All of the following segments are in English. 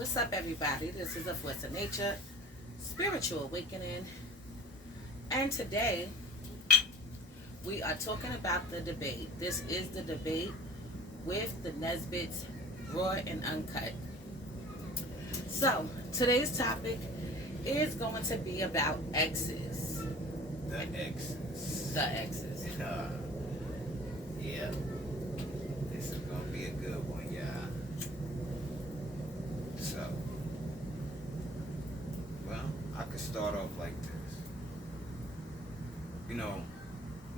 What's up, everybody? This is a Force of Nature Spiritual Awakening, and today we are talking about the debate. This is the debate with the NESBITT'S, Raw and Uncut. So, today's topic is going to be about exes. The Ex'S. The exes. Yeah. This is going to be a good one, y'all. So, well, I could start off like this. You know,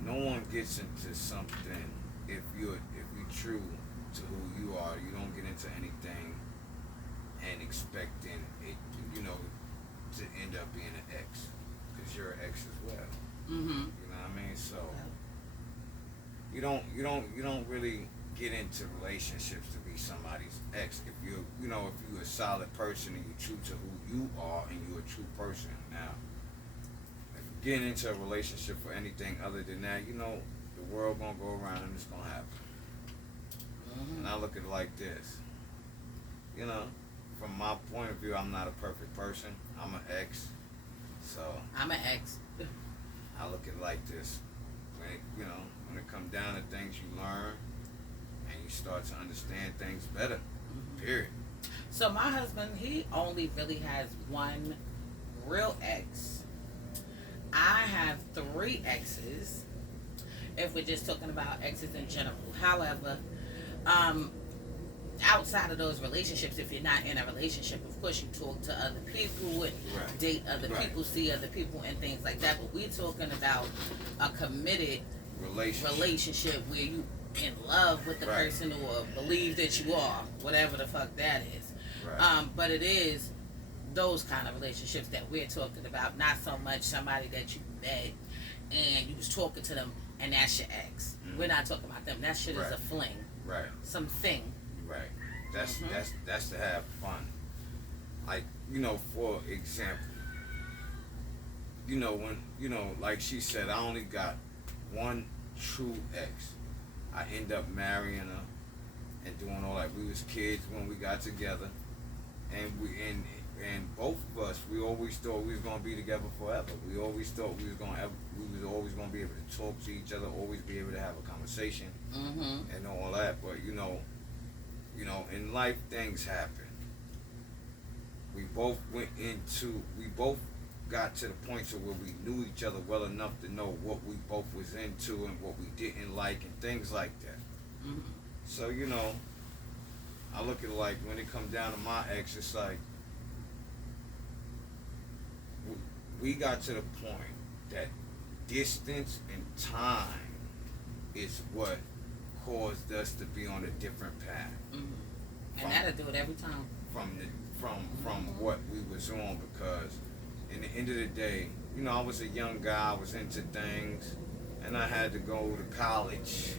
no one gets into something if you're true to who you are. You don't get into anything and expecting it, to end up being an ex, because you're an ex as well. Mm-hmm. You know what I mean? So you don't really get into relationships to be somebody's ex if you're a solid person and you're true to who you are and you're a true person. Now, if you get into a relationship for anything other than that, the world gonna go around and it's gonna happen. Mm-hmm. And I look at it like this. From my point of view, I'm not a perfect person. I'm an ex. So I'm an ex. I look at it like this. When it comes down to things, you learn and you start to understand things better. Mm-hmm. Period. So my husband, he only really has one real ex. I have 3 exes, if we're just talking about exes in general. However, outside of those relationships, if you're not in a relationship, of course you talk to other people and date other people, see other people and things like that. But we're talking about a committed relationship where you in love with the person or believe that you are, whatever the fuck that is. Right. But it is those kind of relationships that we're talking about, not so much somebody that you met and you was talking to them and that's your ex. Mm-hmm. We're not talking about them. That shit is a fling. Right. Something. Right. That's to have fun. Like, for example, when, like she said, I only got one true ex. I end up marrying her and doing all that. We was kids when we got together, and both of us, we always thought we was gonna be together forever. We always thought we was always gonna be able to talk to each other, always be able to have a conversation, and all that. But in life things happen. We both got to the point to where we knew each other well enough to know what we both was into and what we didn't like and things like that. Mm-hmm. So, I look at it like when it comes down to my ex, it's like we got to the point that distance and time is what caused us to be on a different path. Mm-hmm. And that'll do it every time. From what we was on, because in the end of the day, I was a young guy, I was into things, and I had to go to college.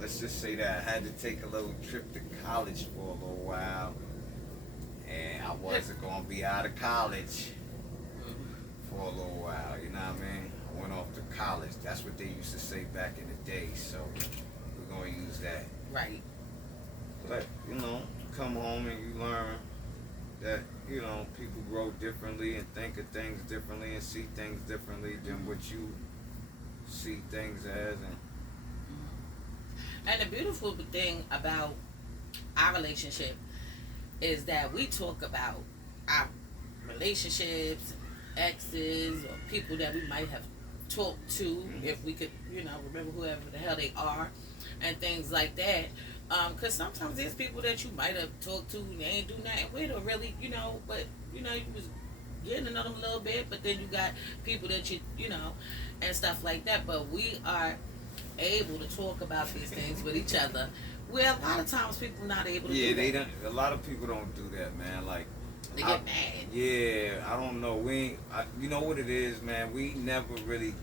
Let's just say that I had to take a little trip to college for a little while, and I wasn't gonna be out of college for a little while. You know what I mean? I went off to college. That's what they used to say back in the day. So we're gonna use that. Right. But come home and you learn that people grow differently and think of things differently and see things differently than what you see things as. And the beautiful thing about our relationship is that we talk about our relationships, exes, or people that we might have talked to, if we could, remember whoever the hell they are, and things like that. Because sometimes there's people that you might have talked to and they ain't do nothing with, or really, but, you was getting to know them a little bit, but then you got people that and stuff like that. But we are able to talk about these things with each other, where a lot of times people are not able to do that. They don't. A lot of people don't do that, man. Like, they get mad. Yeah, I don't know. You know what it is, man? We never really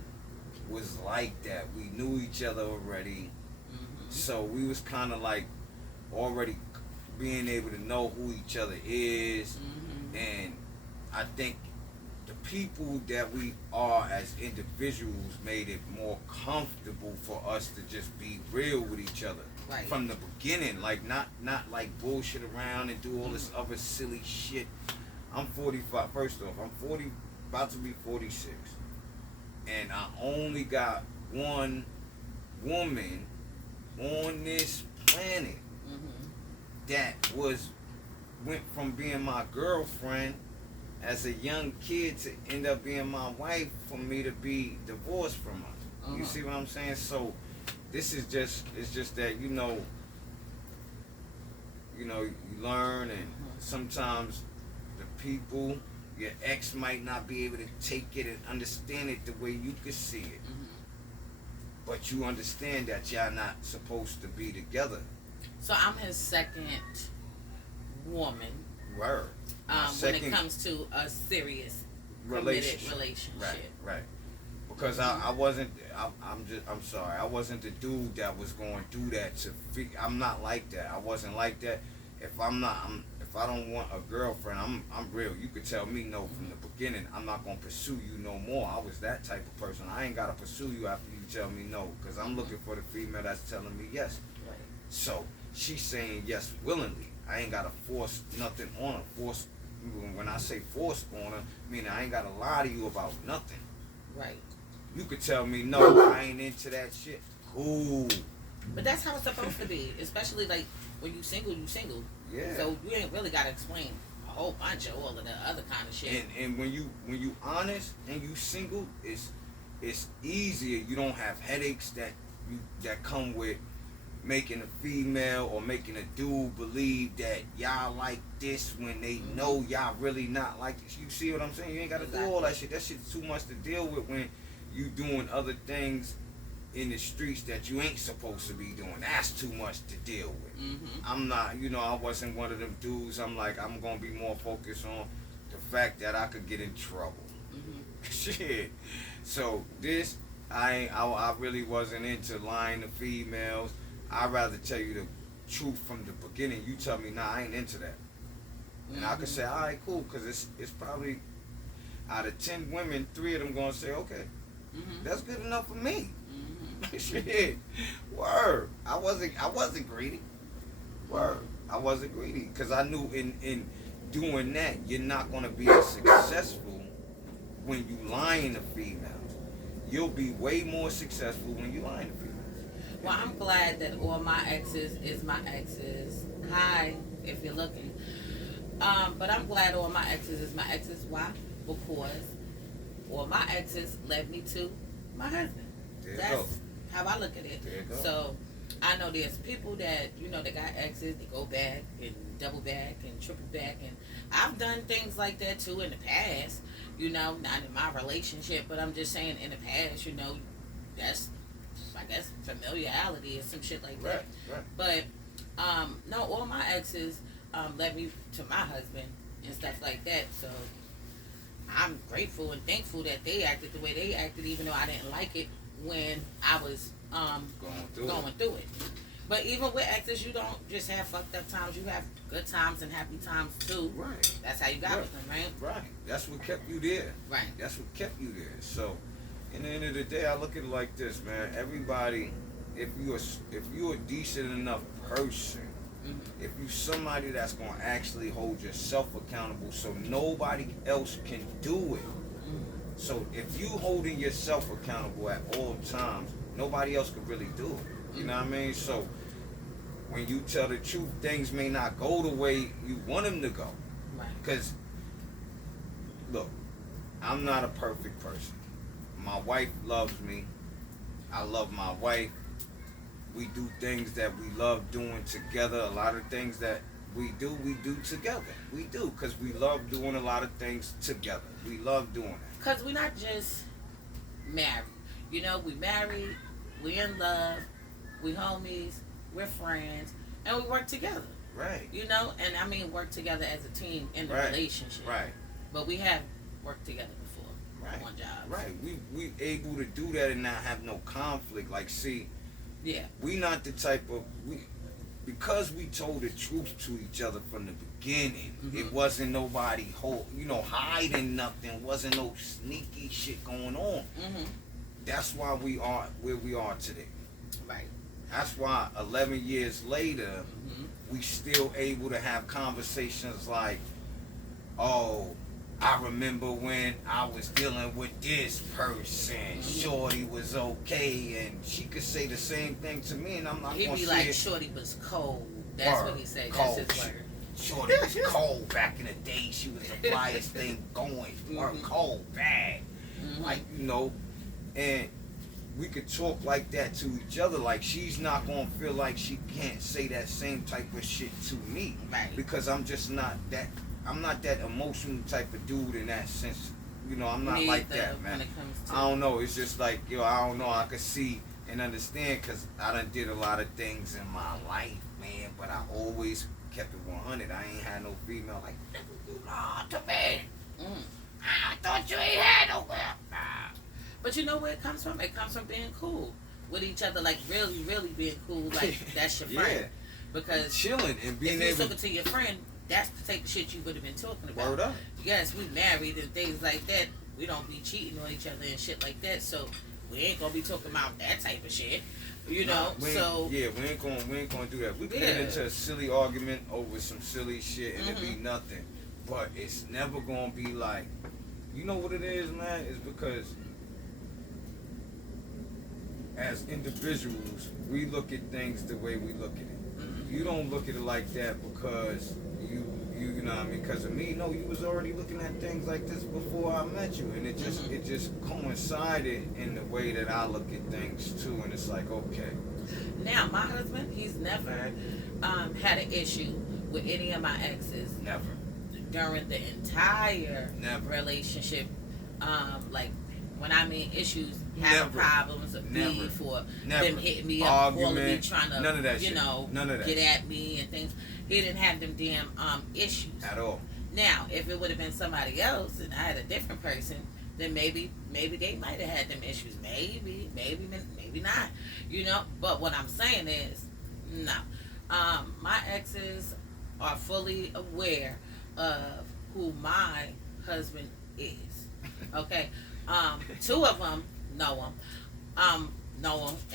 was like that. We knew each other already. So we was kind of like already being able to know who each other is. And I think the people that we are as individuals made it more comfortable for us to just be real with each other. Right. From the beginning, like not like bullshit around and do all this other silly shit. I'm 45. First off, I'm 40, about to be 46, and I only got one woman on this planet that went from being my girlfriend as a young kid to end up being my wife, for me to be divorced from her. You see what I'm saying? So this is it's just that you learn, and sometimes the people, your ex might not be able to take it and understand it the way you could see it. But you understand that y'all not supposed to be together. So I'm his second woman. Word. When it comes to a serious committed relationship. Right. Because I wasn't. I'm sorry. I wasn't the dude that was going to do that. I'm not like that. I wasn't like that. If I don't want a girlfriend, I'm real. You could tell me no from the beginning. I'm not gonna pursue you no more. I was that type of person. I ain't gotta pursue you after you tell me no, because I'm looking for the female that's telling me yes. Right. So she's saying yes willingly. I ain't gotta force nothing on her. When I say force on her, meaning I ain't gotta lie to you about nothing. Right. You could tell me no, I ain't into that shit. Cool. But that's how it's supposed to be, especially like when you single, you single. Yeah. So you ain't really gotta explain a whole bunch of all of the other kind of shit. And when you honest and you single, it's easier. You don't have headaches that come with making a female or making a dude believe that y'all like this when they know y'all really not like this. You see what I'm saying? You ain't gotta do all that shit. That shit's too much to deal with when you doing other things in the streets that you ain't supposed to be doing. That's too much to deal with. I'm not, I wasn't one of them dudes. I'm gonna be more focused on the fact that I could get in trouble. Shit. So this, I really wasn't into lying to females. I'd rather tell you the truth from the beginning. You tell me, nah, I ain't into that. And I could say, all right, cool, because it's probably out of 10 women, 3 of them gonna say, okay, that's good enough for me. Shit, word. I wasn't greedy. Word. I wasn't greedy, because I knew in doing that, you're not gonna be as successful when you lying to females. You'll be way more successful when you lying to females. Well, I'm glad that all my exes is my exes. Hi, if you're looking. But I'm glad all my exes is my exes. Why? Because all my exes led me to my husband. That's how I look at it. So I know there's people that, they got exes, they go back and double back and triple back. And I've done things like that too in the past, not in my relationship, but I'm just saying in the past, that's, I guess, familiarity or some shit like that. Right. But, no, all my exes led me to my husband and stuff like that. So I'm grateful and thankful that they acted the way they acted, even though I didn't like it when I was going through it. But even with exes, you don't just have fucked up times. You have good times and happy times too. Right. That's how you got with them, right? Right. That's what kept you there. Right. That's what kept you there. So, in the end of the day, I look at it like this, man. Everybody, if you're a decent enough person, if you somebody that's gonna actually hold yourself accountable, so nobody else can do it. So if you holding yourself accountable at all times, nobody else can really do it. You know what I mean? So when you tell the truth, things may not go the way you want them to go. Right. Because, look, I'm not a perfect person. My wife loves me. I love my wife. We do things that we love doing together. A lot of things that we do together. We do, because we love doing a lot of things together. We love doing it. Because we're not just married. We married, we in love, we homies, we're friends, and we work together. Right. And I mean work together as a team in the relationship. Right. But we have worked together before. Right. On jobs. Right. We able to do that and not have no conflict. Like, see, yeah, we not the type of because we told the truth to each other from the beginning. It wasn't nobody hiding nothing. Wasn't no sneaky shit going on. That's why we are where we are today. Right. That's why 11 years later, Mm-hmm. we still able to have conversations like, oh, I remember when I was dealing with this person. Mm-hmm. Shorty was okay, and she could say the same thing to me, and I'm not He'd gonna be say like, it. Shorty was cold. That's Word. what he said. Cold. That's his word. Shorty was cold back in the day. She was the flyest thing going. Or Mhm. cold, bad. Mm-hmm. Like, and we could talk like that to each other. Like, she's not gonna feel like she can't say that same type of shit to me. Right. Because I'm just not that. I'm not that emotional type of dude in that sense. I'm not like that, man. When it comes to I don't know. It's just like, I don't know. I could see and understand because I done did a lot of things in my life, man. But I always kept it 100. I ain't had no female like, nigga, you lied to me. I thought you ain't had no girl. But you know where it comes from? It comes from being cool with each other, like really, really being cool. Like that's your friend. Yeah. Because Chilling and being if you able took it to your friend, that's the type of shit you would have been talking about. Word up. Yes, we married and things like that. We don't be cheating on each other and shit like that. So we ain't gonna be talking about that type of shit. You know. So we ain't gonna do that. We can Yeah. get into a silly argument over some silly shit and it be nothing. But it's never gonna be like, you know what it is, man? It's because as individuals, we look at things the way we look at it. You don't look at it like that because you know what I mean, because of me. No, you was already looking at things like this before I met you, and it just coincided in the way that I look at things too, and it's like, okay. Now my husband, he's never had an issue with any of my exes. Never. During the entire Never. relationship, like when I mean issues, having Never. problems, or Never. beef, or Never. them hitting me up, Argument. calling me, trying to, None of that you shit. know, None of that. get at me and things. He didn't have them damn issues At all. Now, if it would have been somebody else and I had a different person, then maybe they might have had them issues. Maybe not. You know. But what I'm saying is, no. My exes are fully aware of who my husband is. Okay. Two of them know him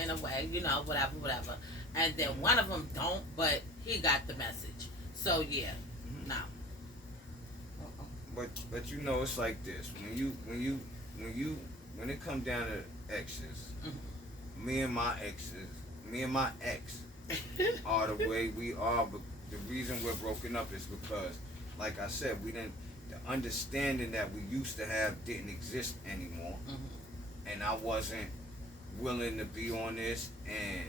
in a way, you know, whatever. And then one of them don't, but he got the message. So yeah, no. But you know, it's like this. When it come down to exes, me and my ex are the way we are. But the reason we're broken up is because, like I said, the understanding that we used to have didn't exist anymore, and I wasn't willing to be on this, and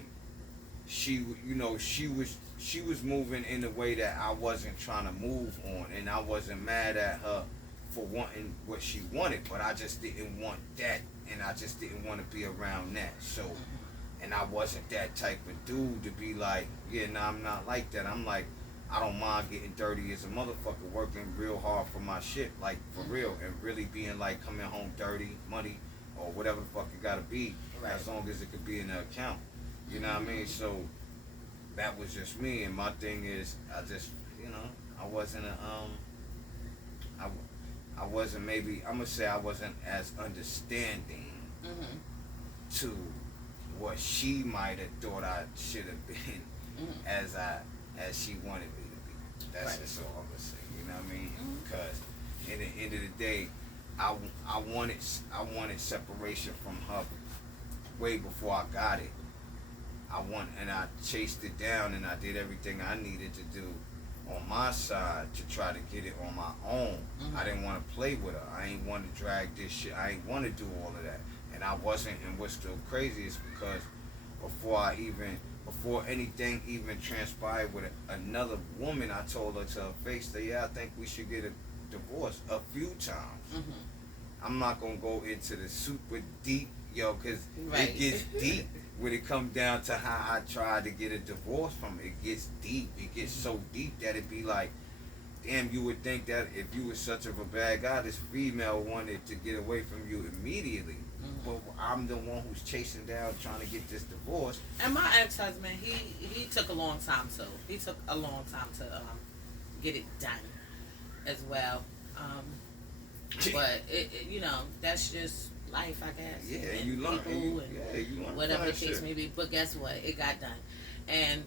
she was moving in a way that I wasn't trying to move on, and I wasn't mad at her for wanting what she wanted, but I just didn't want that, and I just didn't want to be around that. So, and I wasn't that type of dude to be like, yeah, nah, I'm not like that. I'm like, I don't mind getting dirty as a motherfucker, working real hard for my shit, like for real, and really being like coming home dirty, muddy, or whatever the fuck it gotta be, Right. as long as it could be in the account. You know what I mean? So that was just me, and my thing is, I just, I wasn't I wasn't, maybe I'm gonna say I wasn't as understanding to what she might have thought I should have been as she wanted me to be. That's Right. just all I'm gonna say. You know what I mean? Because in the end of the day, I wanted separation from her way before I got it. And I chased it down, and I did everything I needed to do on my side to try to get it on my own. I didn't want to play with her. I ain't want to drag this shit. I ain't want to do all of that. And I wasn't. And what's still crazy is because before anything even transpired with another woman, I told her to her face that, yeah, I think we should get a divorce a few times. I'm not gonna go into the super deep, because Right. it gets deep when it comes down to how I tried to get a divorce from it. It gets deep. It gets so deep that it be like, damn, you would think that if you were such of a bad guy, this female wanted to get away from you immediately. But I'm the one who's chasing down, trying to get this divorce. And my ex-husband, he took a long time too. He took a long time to get it done as well. But it that's just life, I guess. Yeah, and you learn. People You learn whatever the that case shit. may be. But guess what? It got done. And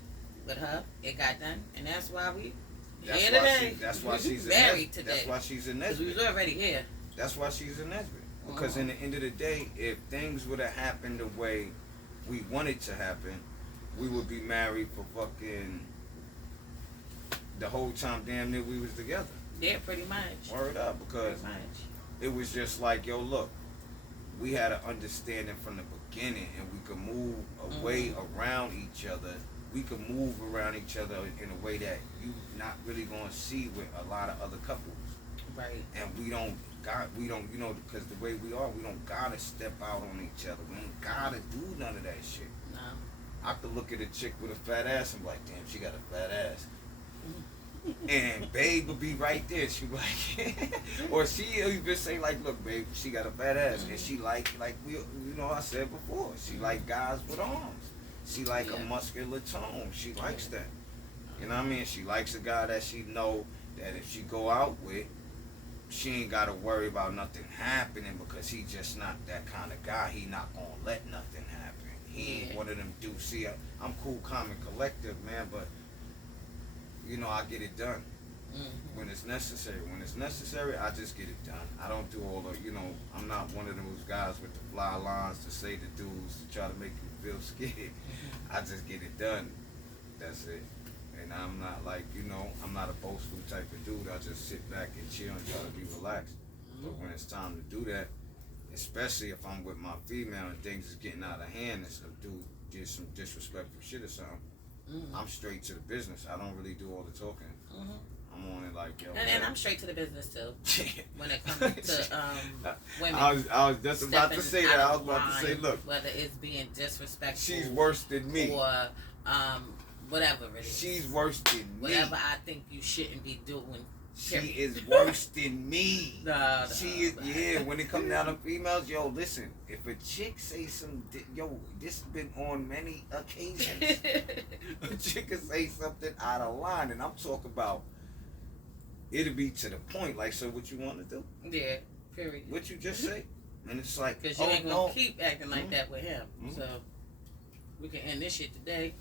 with her, it got done. And that's why we here today. That's why she's married today. That's why she's a Because we Nesbit. was already here. That's why she's a Nesbit. Because in the end of the day, if things would have happened the way we wanted to happen, we would be married for fucking the whole time damn near we was together. Yeah, pretty much. Word up, because Pretty much. it was just like, yo, look, we had an understanding from the beginning, and we could move away around each other. We could move around each other in a way that you not really gonna see with a lot of other couples. Right. And we don't, you know, because the way we are, we don't gotta step out on each other. We ain't gotta do none of that shit. No. I could look at a chick with a fat ass and be like, damn, she got a fat ass. And babe would be right there. She be like, or she even say like, look, babe, she got a fat ass, and she like we, you know, I said before, she like guys with arms. She like a muscular tone. She likes that. You know what I mean? She likes a guy that she know that if she go out with, she ain't got to worry about nothing happening, because he just not that kind of guy. He not gonna let nothing happen. He ain't one of them dudes. See, I'm cool, calm, and collective, man, but you know, I get it done when it's necessary. When it's necessary, I just get it done. I don't do all the, you know, I'm not one of those guys with the fly lines to say to dudes to try to make you feel scared. I just get it done. That's it. And I'm not like, you know, I'm not a boastful type of dude. I just sit back and chill and try to be relaxed. But when it's time to do that, especially if I'm with my female and things is getting out of hand and some dude did some disrespectful shit or something, I'm straight to the business. I don't really do all the talking. I'm on it like, yo. And I'm straight to the business too. When it comes to women. I was just about to say that. I was about to say, look, whether it's being disrespectful, she's worse than me. Or whatever it is. She's worse than me. Whatever I think you shouldn't be doing. She is worse than me. No, she is, yeah. When it comes down to females, yo, listen. If a chick say some, yo, this has been on many occasions. A chick can say something out of line, and I'm talking about. It'll be to the point. Like, so what you want to do? Yeah. Period. What you just say, and it's like, because you ain't gonna keep acting like that with him. So we can end this shit today.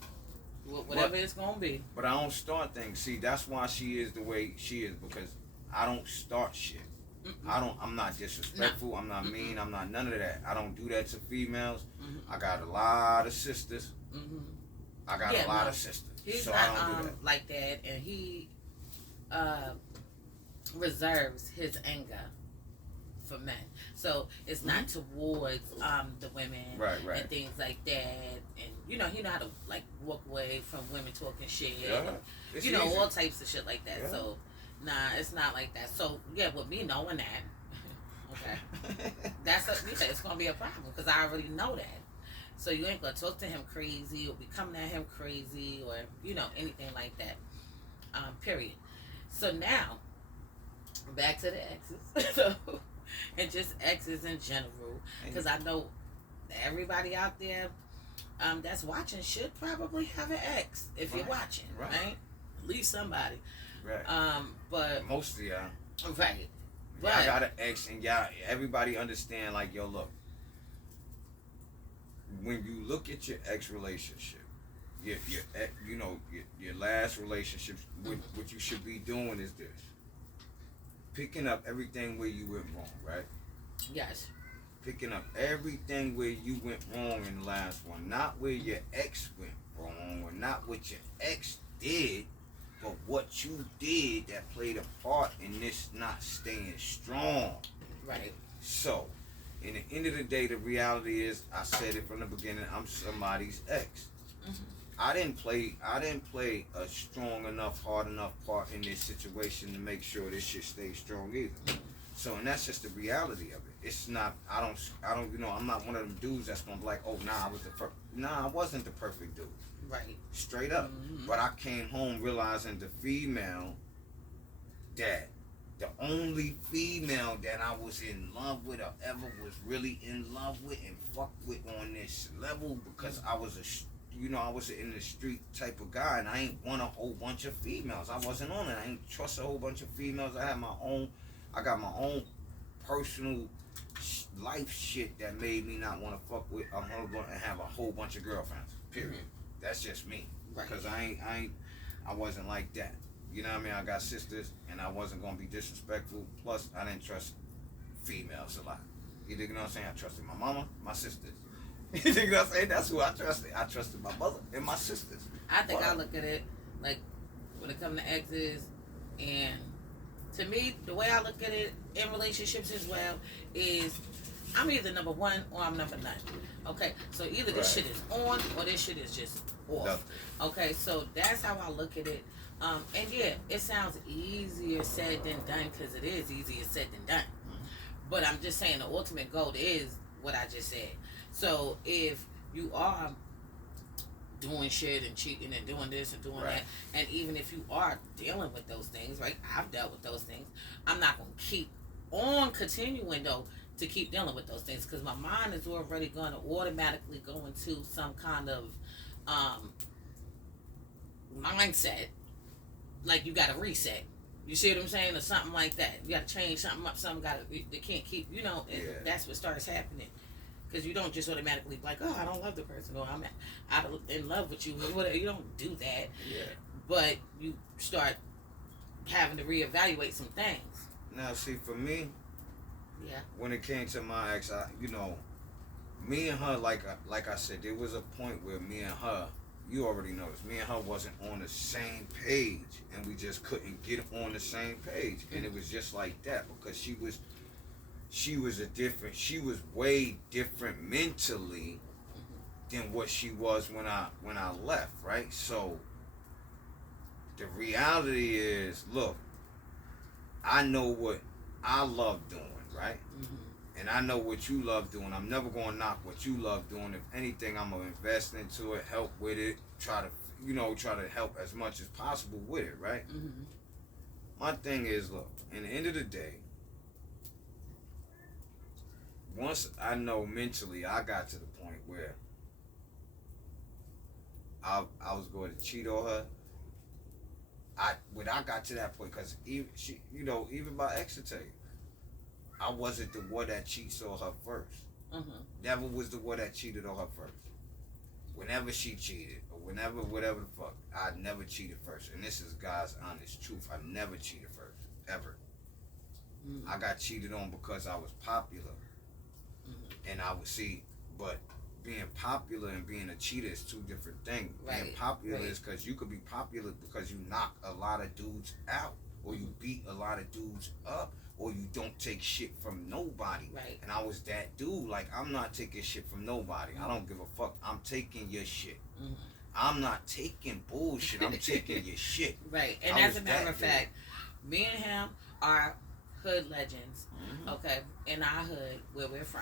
Whatever it's gonna be. But I don't start things. See, that's why she is the way she is, because I don't start shit. I'm not disrespectful. No. I'm not mean. I'm not none of that. I don't do that to females. I got a lot of sisters. I got a lot of sisters. He's so not I don't do that. Like that, and he reserves his anger for men. So it's not towards the women and things like that. And you know, he know how to like walk away from women talking shit. And, you know, all types of shit like that. Yeah. So nah, it's not like that. So yeah, with me knowing that, okay, it's gonna be a problem because I already know that. So you ain't gonna talk to him crazy or be coming at him crazy or you know anything like that. Period. So now back to the exes. And just exes in general, because I know everybody out there that's watching should probably have an ex if you're watching, right? At least somebody, right? But most of y'all, right? But I got an ex, and y'all, everybody understand. Like, yo, look, when you look at your ex relationship, your you know your last relationship, what you should be doing is this. Picking up everything where you went wrong, right? Yes. Picking up everything where you went wrong in the last one. Not where your ex went wrong, or not what your ex did, but what you did that played a part in this not staying strong. Right. So, in the end of the day, the reality is, I said it from the beginning, I'm somebody's ex. I didn't play a strong enough, hard enough part in this situation to make sure this shit stays strong either. So, and that's just the reality of it. It's not, I don't, you know, I'm not one of them dudes that's gonna be like, oh, I wasn't the perfect dude. Right. Straight up. But I came home realizing the female that, the only female that I was in love with or ever was really in love with and fucked with on this level, because I was I was in the street type of guy, and I ain't want a whole bunch of females. I wasn't on it. I ain't trust a whole bunch of females. I got my own personal life shit that made me not want to fuck with a husband and have a whole bunch of girlfriends. Period. That's just me. Right. Because I wasn't like that. You know what I mean? I got sisters, and I wasn't gonna be disrespectful. Plus, I didn't trust females a lot. You dig what I'm saying? I trusted my mama, my sisters. You dig what I'm saying? That's who I trusted. I trusted my mother and my sisters. I think I look at it like when it comes to exes, and to me, the way I look at it in relationships as well is I'm either number one or I'm number none. Okay, so either this shit is on or this shit is just off. Okay, so that's how I look at it. And yeah, it sounds easier said than done because it is easier said than done. But I'm just saying the ultimate goal is what I just said. So if you are doing shit and cheating and doing this and doing that, and even if you are dealing with those things, right? I've dealt with those things. I'm not going to keep on continuing though to keep dealing with those things because my mind is already going to automatically go into some kind of mindset. Like you got to reset. You see what I'm saying? Or something like that. You got to change something up. Something they can't keep, that's what starts happening. Because you don't just automatically be like, oh, I don't love the person. Or I'm in love with you. You don't do that. Yeah. But you start having to reevaluate some things. Now, see, for me, when it came to my ex, me and her, like I said, there was a point where me and her, you already know this, me and her wasn't on the same page, and we just couldn't get on the same page, and it was just like that because she was way different mentally than what she was when I left, right? So the reality is, look, I know what I love doing, right? And I know what you love doing. I'm never going to knock what you love doing. If anything, I'm going to invest into it, help with it, try to help as much as possible with it, right? My thing is, look, in the end of the day, once I know mentally, I got to the point where I was going to cheat on her. When I got to that point, because even my ex will tell you, I wasn't the one that cheats on her first. Never was the one that cheated on her first. Whenever she cheated, or whatever the fuck, I never cheated first. And this is God's honest truth. I never cheated first, ever. I got cheated on because I was popular. And I would see, but being popular and being a cheater is two different things. Being popular is because you could be popular because you knock a lot of dudes out, or you beat a lot of dudes up, or you don't take shit from nobody. And I was that dude. Like, I'm not taking shit from nobody. I don't give a fuck. I'm taking your shit. I'm not taking bullshit. I'm taking your shit. And as a matter of fact, me and him are hood legends, okay, in our hood where we're from.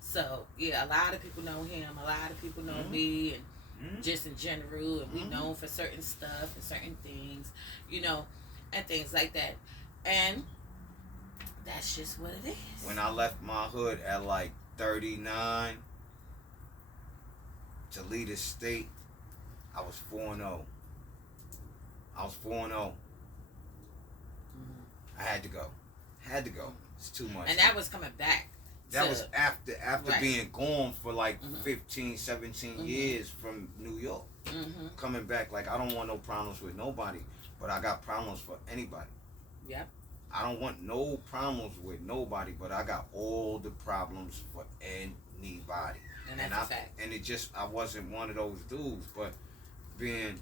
So, yeah, a lot of people know him. A lot of people know me, and just in general, and we know for certain stuff and certain things, and things like that. And that's just what it is. When I left my hood at like 39 to lead a state, I was 4-0. I had to go. It's too much. And that was coming back. That was after being gone for like 15, 17 years from New York. Coming back, like, I don't want no problems with nobody, but I got problems for anybody. I don't want no problems with nobody, but I got all the problems for anybody. And that's a fact. And I wasn't one of those dudes, but getting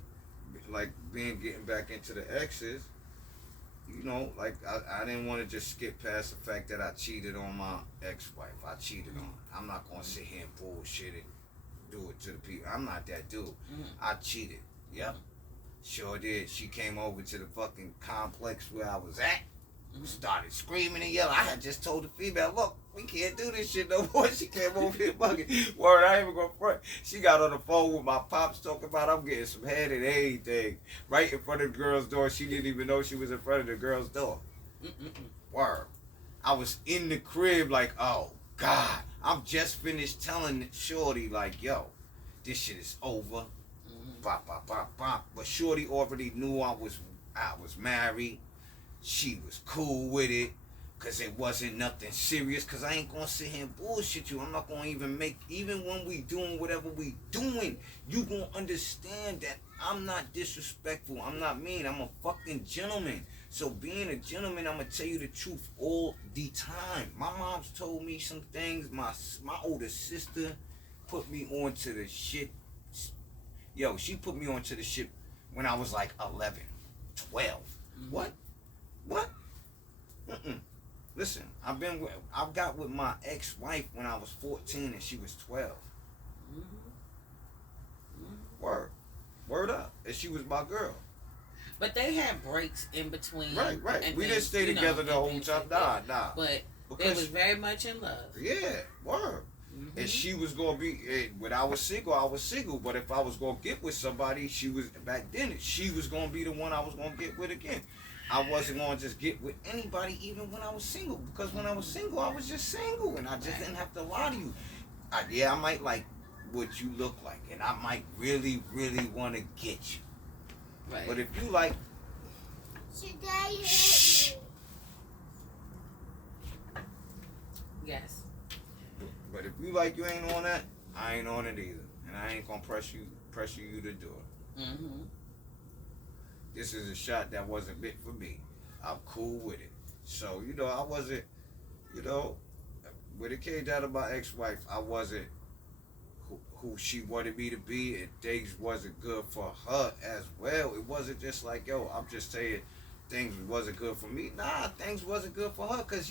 back into the exes, like, I didn't want to just skip past the fact that I cheated on my ex-wife. I cheated on her. I'm not going to sit here and bullshit and do it to the people. I'm not that dude. I cheated. Yep. Sure did. She came over to the fucking complex where I was at. Started screaming and yelling. I had just told the female, look, we can't do this shit no more. She came over here bugging. Word, I ain't even gonna front. She got on the phone with my pops talking about I'm getting some head and everything. Right in front of the girl's door. She didn't even know she was in front of the girl's door. Word. I was in the crib like, oh, God. I'm just finished telling Shorty, like, yo, this shit is over. Bop, bop, bop, bop. But Shorty already knew I was married. She was cool with it. Cause it wasn't nothing serious. Cause I ain't gonna sit here and bullshit you. I'm not gonna even make, even when we doing whatever we doing, you gonna understand that I'm not disrespectful. I'm not mean. I'm a fucking gentleman. So being a gentleman, I'm gonna tell you the truth all the time. My mom's told me some things. My older sister put me onto the shit. Yo, she put me onto the shit when I was like 11, 12. What? Mm-mm. Listen, I've got with my ex-wife when I was 14 and she was 12. Word up. And she was my girl. But they had breaks in between. Right. We didn't things, stay together the whole time. Like Nah. But they was very much in love. Yeah, word. And she was gonna be, when I was single. But if I was gonna get with somebody, back then she was gonna be the one I was gonna get with again. I wasn't gonna just get with anybody, even when I was single. Because when I was single, I was just single, and I just didn't have to lie to you. I might like what you look like, and I might really, really want to get you. Right. But if you like, Shh. Yes. But if you like, you ain't on that, I ain't on it either, and I ain't gonna pressure you to do it. This is a shot that wasn't meant for me. I'm cool with it. So I wasn't, when it came down to my ex-wife, I wasn't who she wanted me to be, and things wasn't good for her as well. It wasn't just like, yo, I'm just saying things wasn't good for me. Nah, things wasn't good for her, because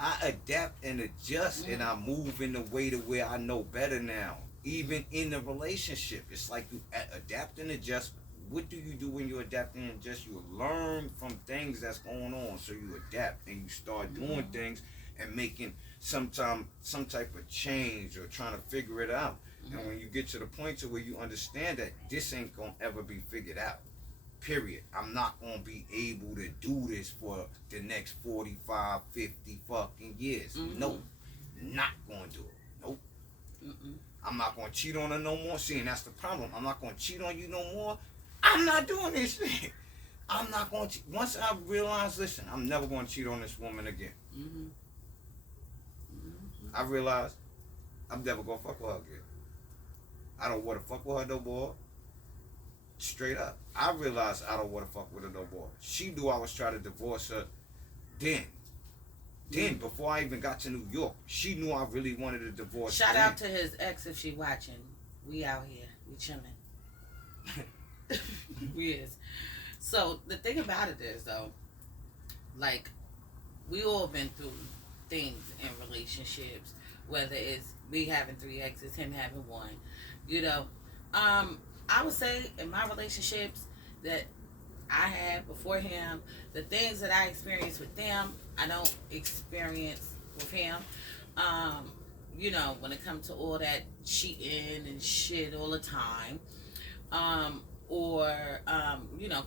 I adapt and adjust, and I move in the way to where I know better now. Even in a relationship, it's like you adapt and adjust. What do you do when you adapt and adjust? You learn from things that's going on, so you adapt and you start doing things and making some type of change or trying to figure it out. And when you get to the point to where you understand that this ain't gonna ever be figured out, period. I'm not gonna be able to do this for the next 45, 50 fucking years. Nope, not gonna do it. Nope. I'm not gonna cheat on her no more. See, and that's the problem. I'm not gonna cheat on you no more. I'm not doing this shit. I'm not going to. Once I realize, listen, I'm never going to cheat on this woman again. I realized I'm never going to fuck with her again. I don't want to fuck with her no more. Straight up. I realized I don't want to fuck with her no more. She knew I was trying to divorce her then. Before I even got to New York, she knew I really wanted to divorce her. Shout out to his ex if she watching. We out here. We chilling. We is. So the thing about it is though, like, we all been through things in relationships, whether it's me having 3 exes, him having 1. I would say in my relationships that I had before him, the things that I experienced with them, I don't experience with him. When it comes to all that cheating and shit all the time. Or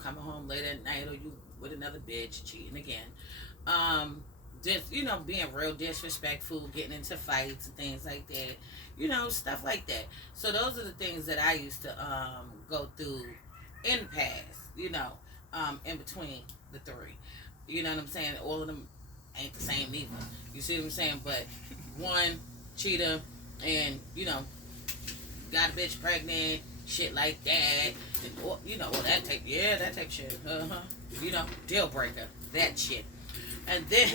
coming home late at night, or you with another bitch cheating again. Just, being real disrespectful, getting into fights and things like that. Stuff like that. So those are the things that I used to go through in the past, in between the 3. You know what I'm saying? All of them ain't the same either. You see what I'm saying? But one cheater and, got a bitch pregnant, shit like that. That type shit. Deal breaker. That shit. And then,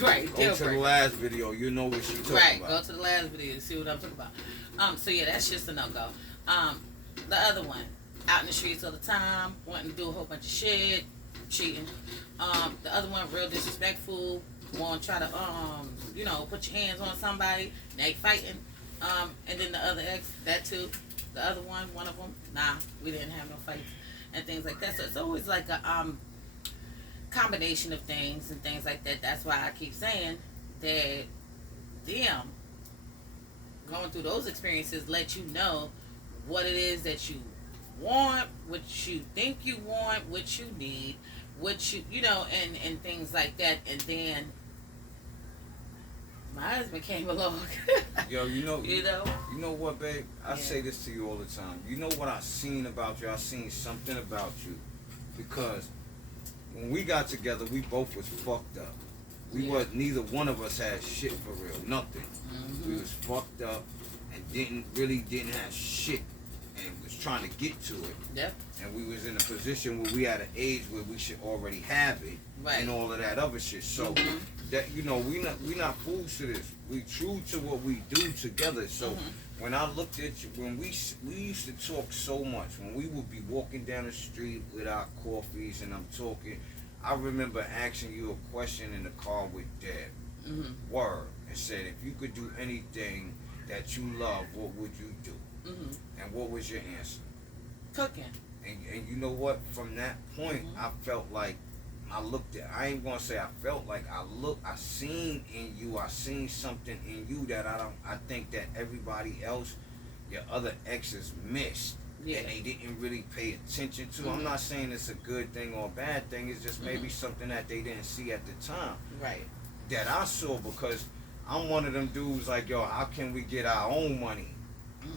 right, go to the last video, you know what she's talking about. Go to the last video to see what I'm talking about. So yeah, that's just a no-go. The other one, out in the streets all the time, wanting to do a whole bunch of shit, cheating. The other one, real disrespectful, want to try to, put your hands on somebody, they fighting. And then the other ex, that too. The other one of them, nah, we didn't have no fights and things like that. So it's always like a combination of things and things like that. That's why I keep saying that them going through those experiences let you know what it is that you want, what you think you want, what you need, what you and things like that. And then my husband came along. Yo, you know what, babe? I say this to you all the time. You know what I seen about you? I seen something about you, because when we got together, we both was fucked up. Neither one of us had shit for real, nothing. We was fucked up and didn't have shit, and was trying to get to it. Yep. And we was in a position where we at an age where we should already have it, and all of that other shit. So that, you know, we not fools to this. We true to what we do together. So when I looked at you, when we used to talk so much, when we would be walking down the street with our coffees and I'm talking, I remember asking you a question in the car with Deb. Word. And said, if you could do anything that you love, what would you do? And what was your answer? Cooking. And you know what? From that point, I felt like I ain't gonna say I felt like I seen in you, I seen something in you that I think that everybody else, your other exes missed. And they didn't really pay attention to. I'm not saying it's a good thing or a bad thing, it's just maybe something that they didn't see at the time. Right. That I saw, because I'm one of them dudes like, yo, how can we get our own money?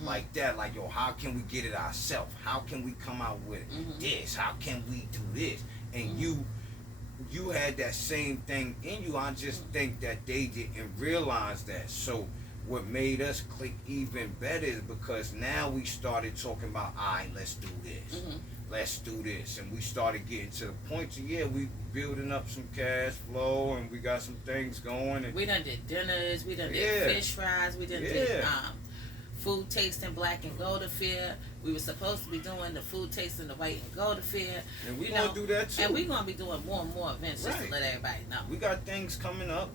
Like that, like, yo, how can we get it ourselves? How can we come out with this? How can we do this? And you had that same thing in you. I just think that they didn't realize that. So what made us click even better is because now we started talking about, all right, let's do this. Let's do this. And we started getting to the point to, we building up some cash flow and we got some things going. And we done did dinners, we done did fish fries, we done did food tasting Black and Gold Affair. We were supposed to be doing the food tasting the White and Gold Affair. And we're going to do that too. And we're going to be doing more and more events just to let everybody know. We got things coming up.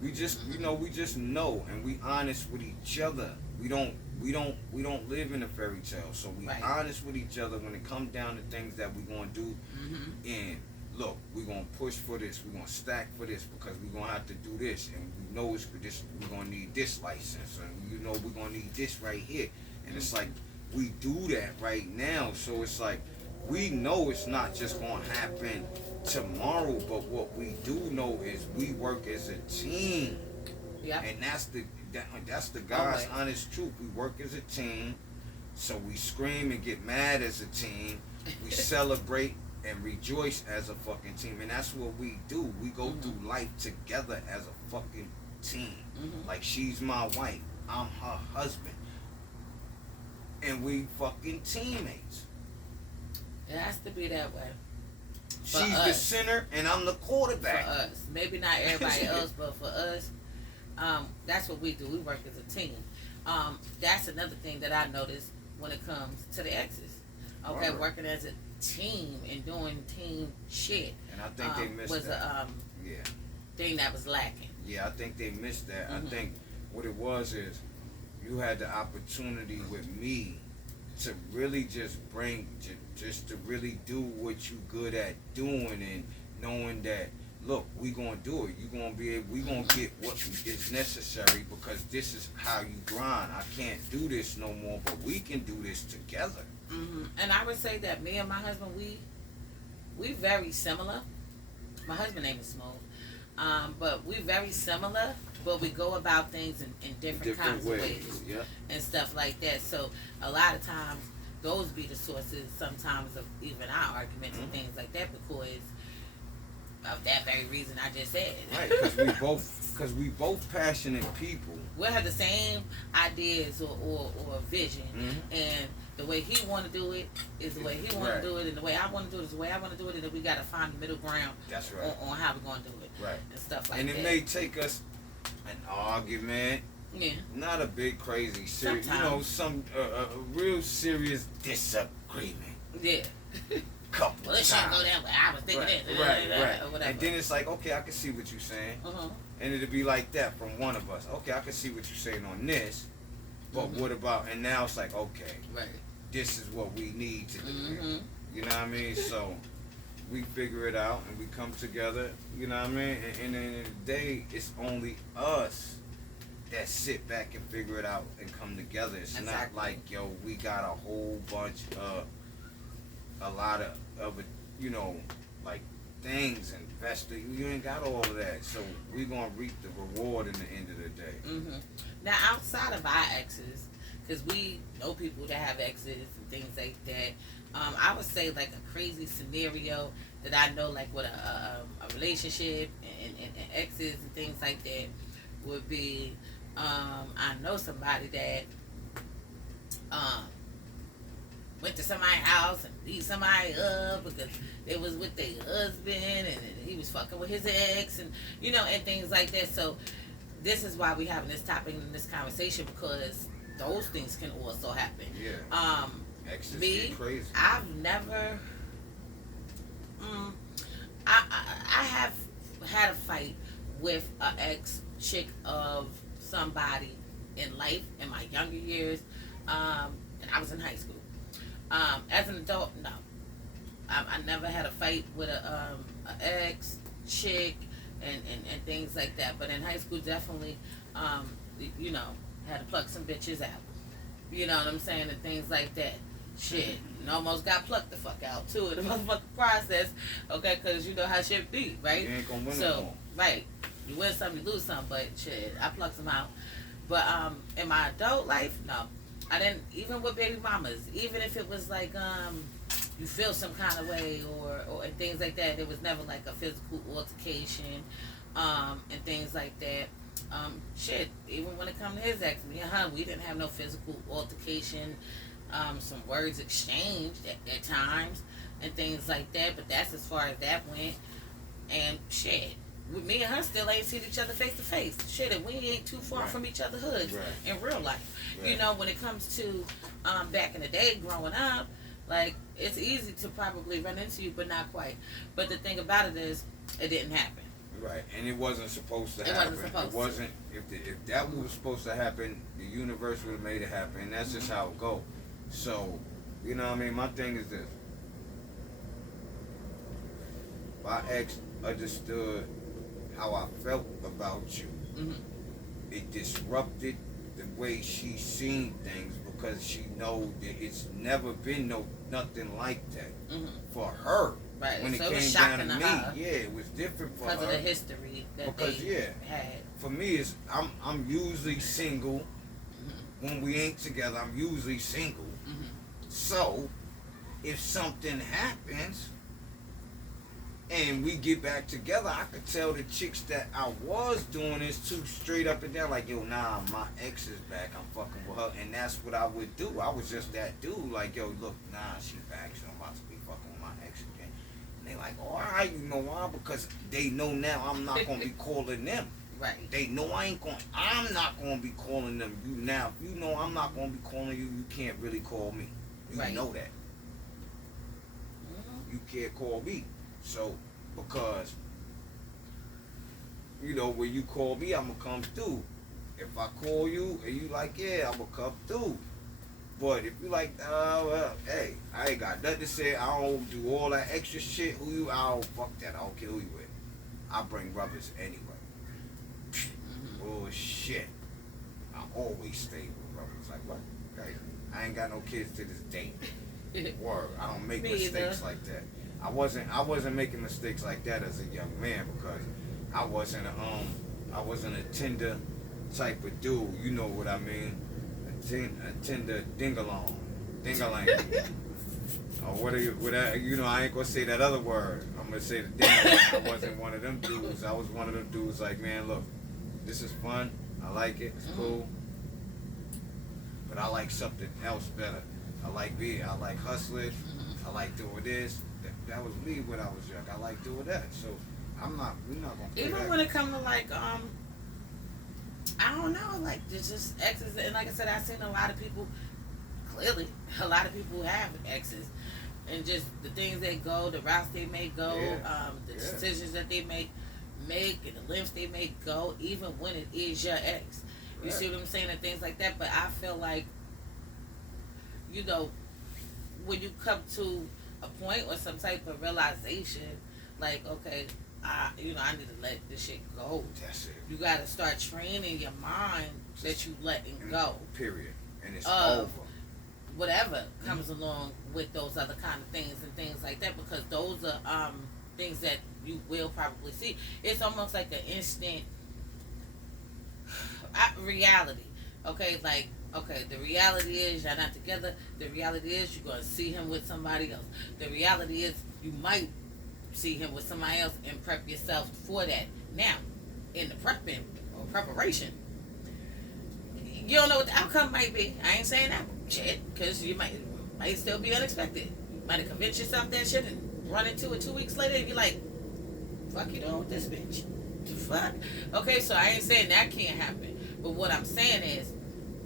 We just, we just know, and we honest with each other. We don't live in a fairy tale. So we honest with each other when it comes down to things that we're going to do. And look, we're going to push for this. We're going to stack for this because we're going to have to do this. And we know it's for this. We're going to need this license. And we're going to need this right here. And it's like, we do that right now. So it's like, we know it's not just going to happen tomorrow, but what we do know is we work as a team. And that's the God's honest truth. We work as a team. So we scream and get mad as a team. We celebrate and rejoice as a fucking team. And that's what we do. We go through life together as a fucking team. Like, she's my wife, I'm her husband, and we fucking teammates. It has to be that way. She's the center and I'm the quarterback. For us. Maybe not everybody else, but for us, that's what we do. We work as a team. That's another thing that I noticed when it comes to the exes. Okay, working as a team and doing team shit. And I think they missed was that. Thing that was lacking. Yeah, I think they missed that. I think what it was is you had the opportunity with me to really just just to really do what you good at doing, and knowing that, look, we gonna do it. We gonna get what is necessary, because this is how you grind. I can't do this no more, but we can do this together. And I would say that me and my husband, we very similar. My husband's name is Smooth. But we very similar, but we go about things in different kinds of ways. And stuff like that. So a lot of times those be the sources sometimes of even our arguments and things like that, because of that very reason I just said. Right, because we both passionate people. We'll have the same ideas or vision, and the way he want to do it is the way he want to do it, and the way I want to do it is the way I want to do it, and then we got to find the middle ground. That's right. On how we're going to do it. Right. And stuff like that. And it may take us an argument. Yeah. Not a big crazy serious, some a real serious disagreement. Yeah. Couple well, it shouldn't go that way. I was thinking this. Right. Or whatever. And then it's like, okay, I can see what you're saying. And it'll be like that from one of us. Okay, I can see what you're saying on this. But what about, and now it's like, okay, this is what we need to do. You know what I mean? So we figure it out and we come together, you know what I mean? And in the day, it's only us that sit back and figure it out and come together. It's not like, yo, we got a whole bunch of, a lot of like things invested. You ain't got all of that. So we gonna reap the reward in the end of the day. Now, outside of our exes, because we know people that have exes and things like that, I would say like a crazy scenario that I know, like with a relationship and exes and things like that, would be I know somebody that um, went to somebody's house and beat somebody up because they was with their husband and he was fucking with his ex, and and things like that. So this is why we having this topic in this conversation, because those things can also happen. Yeah. Exes Me, get crazy. I've never. Mm, I have had a fight with an ex chick of somebody in life in my younger years, and I was in high school. As an adult, no, I never had a fight with a ex chick and things like that. But in high school, definitely, you know, had to pluck some bitches out. You know what I'm saying, and things like that. Shit, and almost got plucked the fuck out too in the motherfucking process. Okay, because you know how shit be, right? You ain't gonna win so, no more. right, you win some, you lose some. But shit, I plucked some out. But in my adult life, no, I didn't. Even with baby mamas, even if it was like you feel some kind of way or and things like that, it was never like a physical altercation, and things like that. Shit, even when it come to his ex, me and her, we didn't have no physical altercation. Some words exchanged at times and things like that, but that's as far as that went. And shit, with me and her still ain't seen each other face to face. Shit, and we ain't too far from each other's hoods in real life. You know, when it comes to back in the day growing up, like it's easy to probably run into you, but not quite. But the thing about it is, it didn't happen. Right, and it wasn't supposed to happen. It wasn't. If that was supposed to happen, the universe would have made it happen. And that's just how it goes. So, you know what I mean? My thing is this. My ex understood how I felt about you. Mm-hmm. It disrupted the way she seen things because she know that it's never been nothing like that for her. Right. When so it came down to me, yeah, it was different for her. Because of the history that they had. For me, I'm usually single. When we ain't together, I'm usually single. So, if something happens and we get back together, I could tell the chicks that I was doing this too straight up and down, like, yo, nah, my ex is back, I'm fucking with her, and that's what I would do. I was just that dude, like, yo, look, nah, she back, so I'm about to be fucking with my ex again. And they like, all right, you know why? Because they know now I'm not gonna be calling them. Right. They know I'm not gonna be calling them. You now, if you know I'm not gonna be calling you, you can't really call me. You know that. You can't call me. So, because, you know, when you call me, I'm gonna come through. If I call you and you like, yeah, I'm gonna come through. But if you like, well, hey, I ain't got nothing to say. I don't do all that extra shit. I don't fuck that. I don't care who you with. I bring rubbers anyway. Bullshit. I always stay with rubbers. Like, what? Okay. I ain't got no kids to this day. Word. I don't make mistakes like that. I wasn't making mistakes like that as a young man because I wasn't a tender type of dude. You know what I mean? A tender dingalong. Dingalang. Or you know, I ain't gonna say that other word. I'm gonna say the dingalang. I wasn't one of them dudes. I was one of them dudes like, man, look, this is fun. I like it. It's cool. But I like something else better. I like hustling. I like doing this. That was me when I was young. I like doing that. So we're not gonna play even that. when it comes to like I don't know, like there's just exes, and like I said, I've seen a lot of people. Clearly, a lot of people have exes, and just the things they go, the routes they may go, the decisions that they make, and the lengths they may go, even when it is your ex. You see what I'm saying, and things like that. But I feel like, you know, when you come to a point or some type of realization, like, okay, I need to let this shit go. That's it. You got to start training your mind that you letting go. Period. And it's over. Whatever comes along with those other kind of things and things like that, because those are things that you will probably see. It's almost like an instant reality. Okay, like, okay, the reality is y'all not together. The reality is you're gonna see him with somebody else. The reality is you might see him with somebody else and prep yourself for that. Now, in the prepping or preparation, you don't know what the outcome might be. I ain't saying that shit because you might still be unexpected. You might have convinced yourself that shit and run into it 2 weeks later and be like, "Fuck you doing with this bitch? The fuck?" Okay, so I ain't saying that can't happen, but what I'm saying is,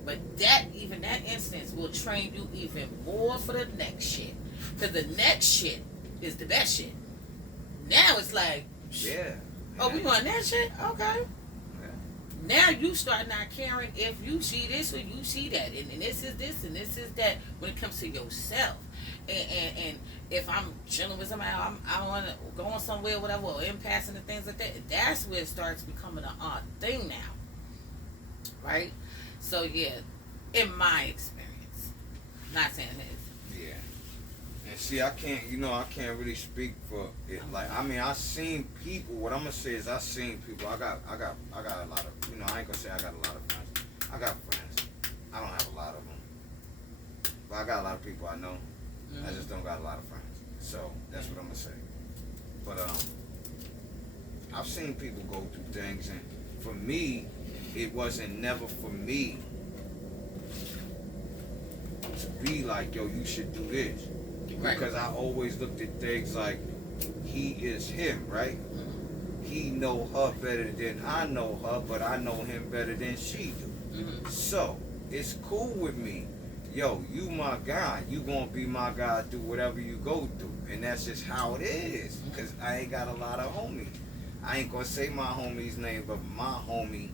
but even that instance will train you even more for the next shit, because the next shit is the best shit. Now it's like, Yeah. oh, we want that shit? Okay. Yeah. Now you start not caring if you see this or you see that, and this is this and this is that when it comes to yourself. And if I'm chilling with somebody, I want to go on somewhere, whatever, or in passing and things like that. That's where it starts becoming an odd thing now, right? So yeah, in my experience, not saying his. Yeah. And see, I can't really speak for it. Like, I mean, I seen people. What I'm gonna say is, I seen people. I got a lot of. I ain't gonna say I got a lot of friends. I got friends. I don't have a lot of them, but I got a lot of people I know. I just don't got a lot of friends. So that's what I'm gonna say. But I've seen people go through things, and for me, it wasn't never for me to be like, yo, you should do this. Right. Because I always looked at things like, he is him, right? He know her better than I know her, but I know him better than she do. So it's cool with me. Yo, you my guy. You gonna be my guy through whatever you go through, and that's just how it is. Cause I ain't got a lot of homies. I ain't gonna say my homie's name, but my homie,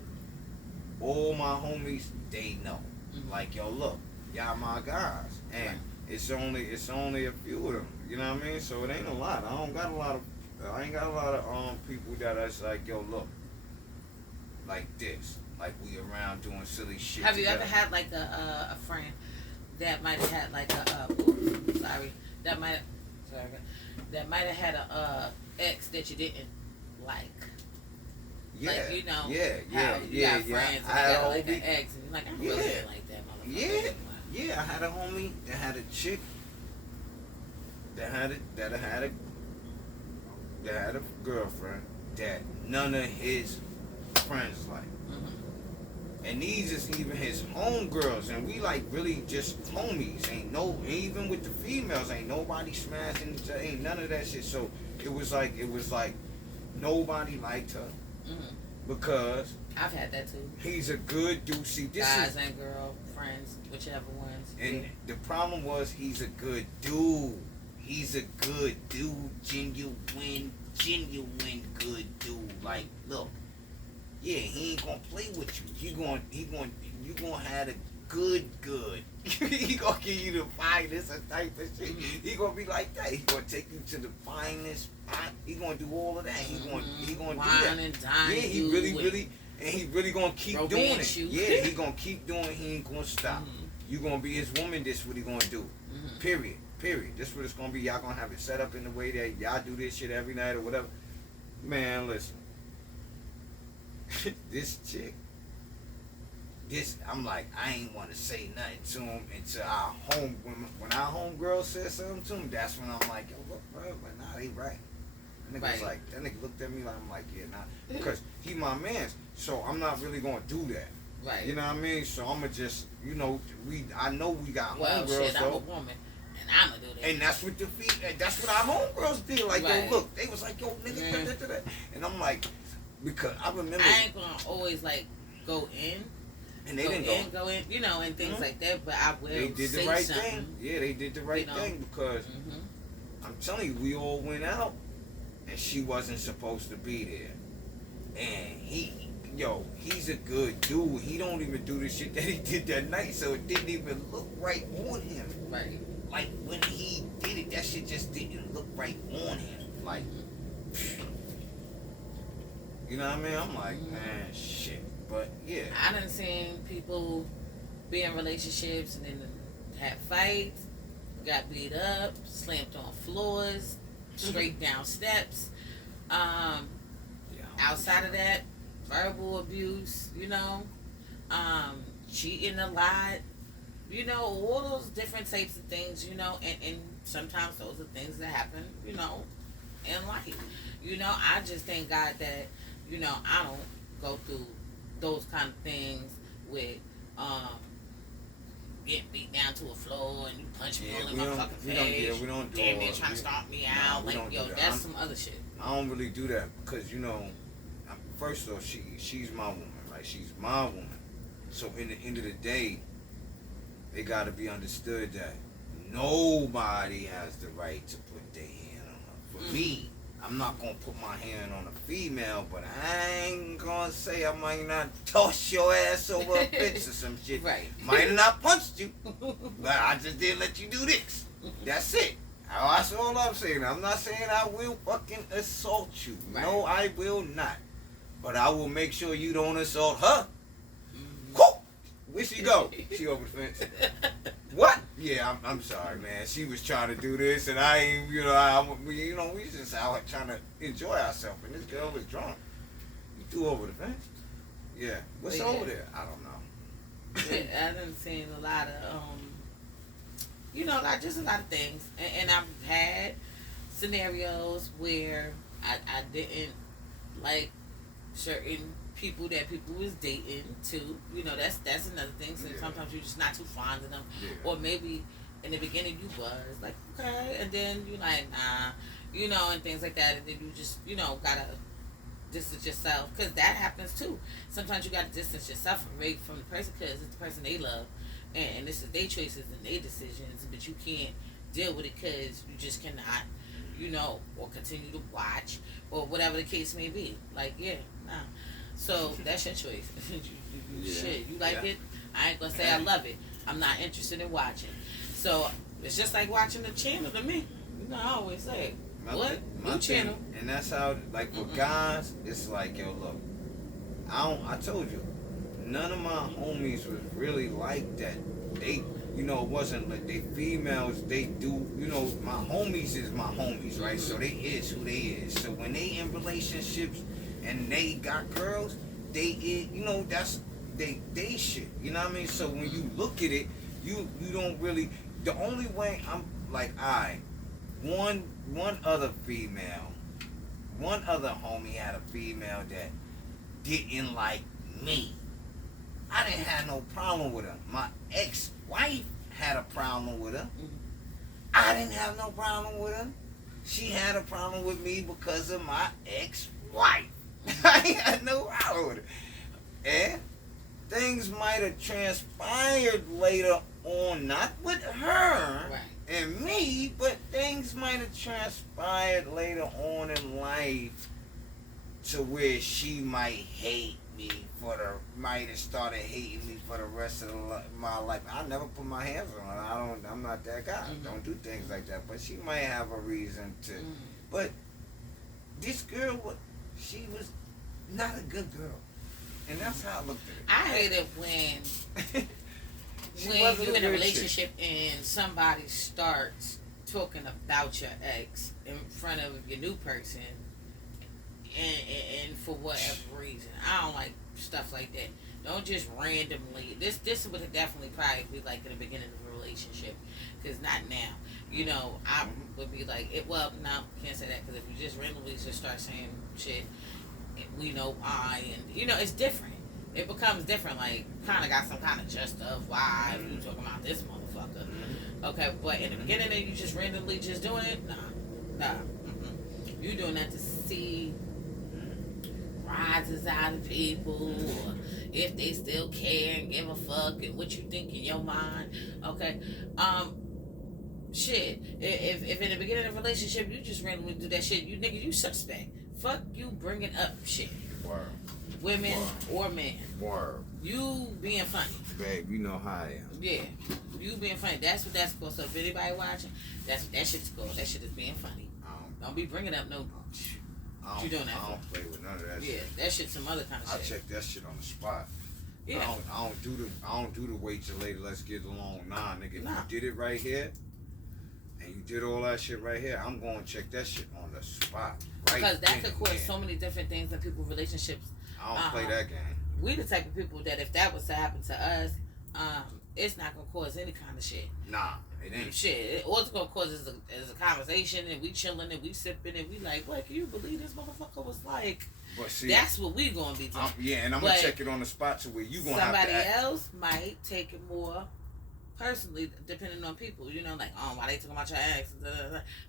all my homies, they know. Like, yo, look, y'all my guys, and it's only a few of them. You know what I mean? So it ain't a lot. I ain't got a lot of people that are like, yo, look, like this, like we around doing silly shit. Have together. you ever had like a friend that might have had like that might have had a ex that you didn't like? Yeah, like, you know, yeah. Got friends I had got a like homie. an ex, and you're like, I really didn't like that motherfucker. Yeah, I had a homie that had a chick that had a girlfriend that none of his friends like. And these is even his homegirls, and we like really just homies. Ain't even with the females, ain't nobody smashing each other, ain't none of that shit. So it was like nobody liked her because I've had that too. he's a good dude. See, this guys and girl friends, whichever ones. And the problem was, he's a good dude. He's a good dude, genuine good dude. Like, look. Yeah, he ain't gonna play with you. You gonna have a good. He gonna give you the finest type of shit. He gonna be like that. He gonna take you to the finest spot. He gonna do all of that. He gonna do that. And dine yeah, he really gonna keep doing it. You. Yeah, he gonna keep doing it. He ain't gonna stop. You gonna be his woman. This what he gonna do. Period. This what it's gonna be. Y'all gonna have it set up in the way that y'all do this shit every night or whatever. Man, listen. This chick, I'm like, I ain't want to say nothing to him until when our homegirl said something to him, that's when I'm like, yo, look, bro, but nah, they right. That nigga was like, that nigga looked at me like, I'm like, yeah, nah, because he my man, so I'm not really gonna do that. Right. You know what I mean? So I'ma just, I know we got well, homegirls, shit, I'm a woman, and I'ma do that. And that's what our homegirls did. Like, yo, look, they was like, yo, nigga, and I'm like, because I remember I ain't gonna always like go in. And they didn't go in, and things like that. But I will. They did say the right something. thing. Yeah, they did the right thing because I'm telling you, we all went out, and she wasn't supposed to be there. And he's a good dude. He don't even do the shit that he did that night, so it didn't even look right on him. Right. Like when he did it, that shit just didn't look right on him. Like. You know what I mean? I'm like, man, shit. But yeah. I done seen people be in relationships and then have fights, got beat up, slammed on floors, straight down steps. Outside of that, verbal abuse, cheating a lot, all those different types of things, and sometimes those are things that happen, in life. I just thank God that, I don't go through those kind of things with getting beat down to a floor and you punch me all in my fucking face. We don't do damn all near that. trying to stomp me out. We Like, don't do yo, that. that's some other shit. I don't really do that because first off, she's my woman, right? She's my woman. So in the end of the day, it got to be understood that nobody has the right to put their hand on her. For me, I'm not gonna put my hand on a female, but I ain't gonna say I might not toss your ass over a fence or some shit. Right. Might have not punched you, but I just didn't let you do this. That's it. That's all I'm saying. I'm not saying I will fucking assault you. Right. No, I will not. But I will make sure you don't assault her. Whoop! Where she go? She over the fence. What? Yeah, I'm sorry, man. She was trying to do this, and I ain't, we just out here trying to enjoy ourselves, and this girl was drunk. You threw over the fence? Yeah. What's over there? I don't know. Yeah, I done seen a lot of, like just a lot of things, and I've had scenarios where I didn't like certain people that people was dating too. That's another thing. So sometimes you're just not too fond of them, or maybe in the beginning you was like okay, and then you like nah, and things like that, and then you just gotta distance yourself because that happens too. Sometimes you gotta distance yourself from the person because it's the person they love, and this is their choices and their decisions, but you can't deal with it because you just cannot, or continue to watch or whatever the case may be. Like nah. So that's your choice. Shit, you like it? I ain't gonna say I love it. I'm not interested in watching. So it's just like watching the channel to me. I always say, new channel. And that's how, like for guys, it's like, yo, look, I told you, none of my homies was really like that. They, it wasn't like they females. They do, my homies is my homies, right? So they is who they is. So when they in relationships and they got girls, they is, that's they shit. You know what I mean? So when you look at it, you don't really. The only way I'm like, one other female, one other homie had a female that didn't like me. I didn't have no problem with her. My ex-wife had a problem with her. I didn't have no problem with her. She had a problem with me because of my ex-wife. I ain't had no problem with her. And things might have transpired later on, not with her and me, but things might have transpired later on in life to where she might hate me might have started hating me for the rest of my life. I never put my hands on her. I'm not that guy. Don't do things like that. But she might have a reason to. But this girl, she was not a good girl. And that's how I looked at it. I hate it when you're in a relationship and somebody starts talking about your ex in front of your new person, and for whatever reason. I don't like stuff like that. Don't just randomly. This would definitely probably be like in the beginning of a relationship, because not now. I would be like, well, no, can't say that, because if you just randomly just start saying shit, we know why, and it's different. It becomes different. Like, kind of got some kind of just of why you talking about this motherfucker. Okay, but in the beginning, you just randomly just doing it. Nah. You doing that to see rises out of people, or if they still care and give a fuck and what you think in your mind. Okay, shit. If in the beginning of a relationship you just randomly do that shit, you suspect. Fuck you bringing up shit. Word. Women or men. Word. You being funny. Babe, you know how I am. Yeah. You being funny. That's what that's called. So if anybody watching, that shit's called. That shit is being funny. Don't be bringing up no. You doing that? I don't play with none of that shit. Yeah, that shit's some other kind of shit. I check that shit on the spot. Yeah. I don't do the wait till later, let's get along. Nah, nigga, if you did it right here, and you did all that shit right here, I'm going to check that shit on the spot. Right. Because that could cause so many different things in people's relationships. I don't play that game. we the type of people that if that was to happen to us, it's not gonna cause any kind of shit. Nah, it ain't. Shit, all it's gonna cause is a conversation, and we chilling and we sipping and we like, what? Can you believe this motherfucker was like? But see, that's what we gonna be doing. Yeah, and I'm gonna check it on the spot to where you gonna have to. Somebody else might take it more personally, depending on people. You know, like, oh, why they talking about your ex?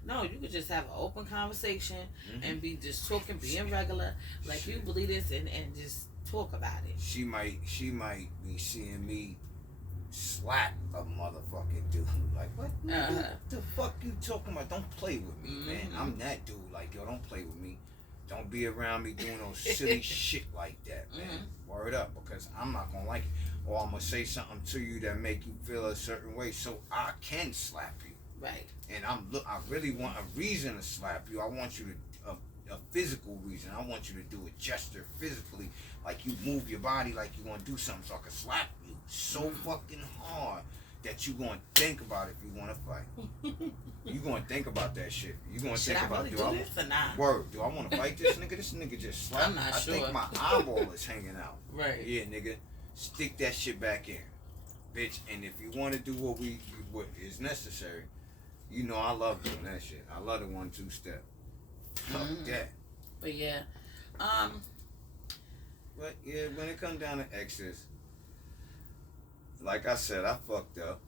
No, you could just have an open conversation and be just talking, being regular, like you believe this, and just talk about it. She might be seeing me slap a motherfucking dude. Like, what? The fuck you talking about? Don't play with me, man. I'm that dude. Like, yo, don't play with me. Don't be around me doing no silly shit like that, man. Word up, because I'm not gonna like it. Or I'm gonna say something to you that make you feel a certain way, so I can slap you. Right. And I really want a reason to slap you. I want you to a physical reason. I want you to do a gesture physically, like you move your body like you want to do something, so I can slap you so fucking hard that you gonna think about if you want to fight. You gonna think about that shit. You gonna think about, do this or not? Word, do I want to fight this nigga? This nigga just slapped. I'm not sure. I think my eyeball is hanging out. Right. Yeah, nigga, stick that shit back in, bitch. And if you want to do what is necessary, you know I love doing that shit. I love the 1-2 step. Fuck that. But yeah, But yeah, when it comes down to exes, like I said, I fucked up.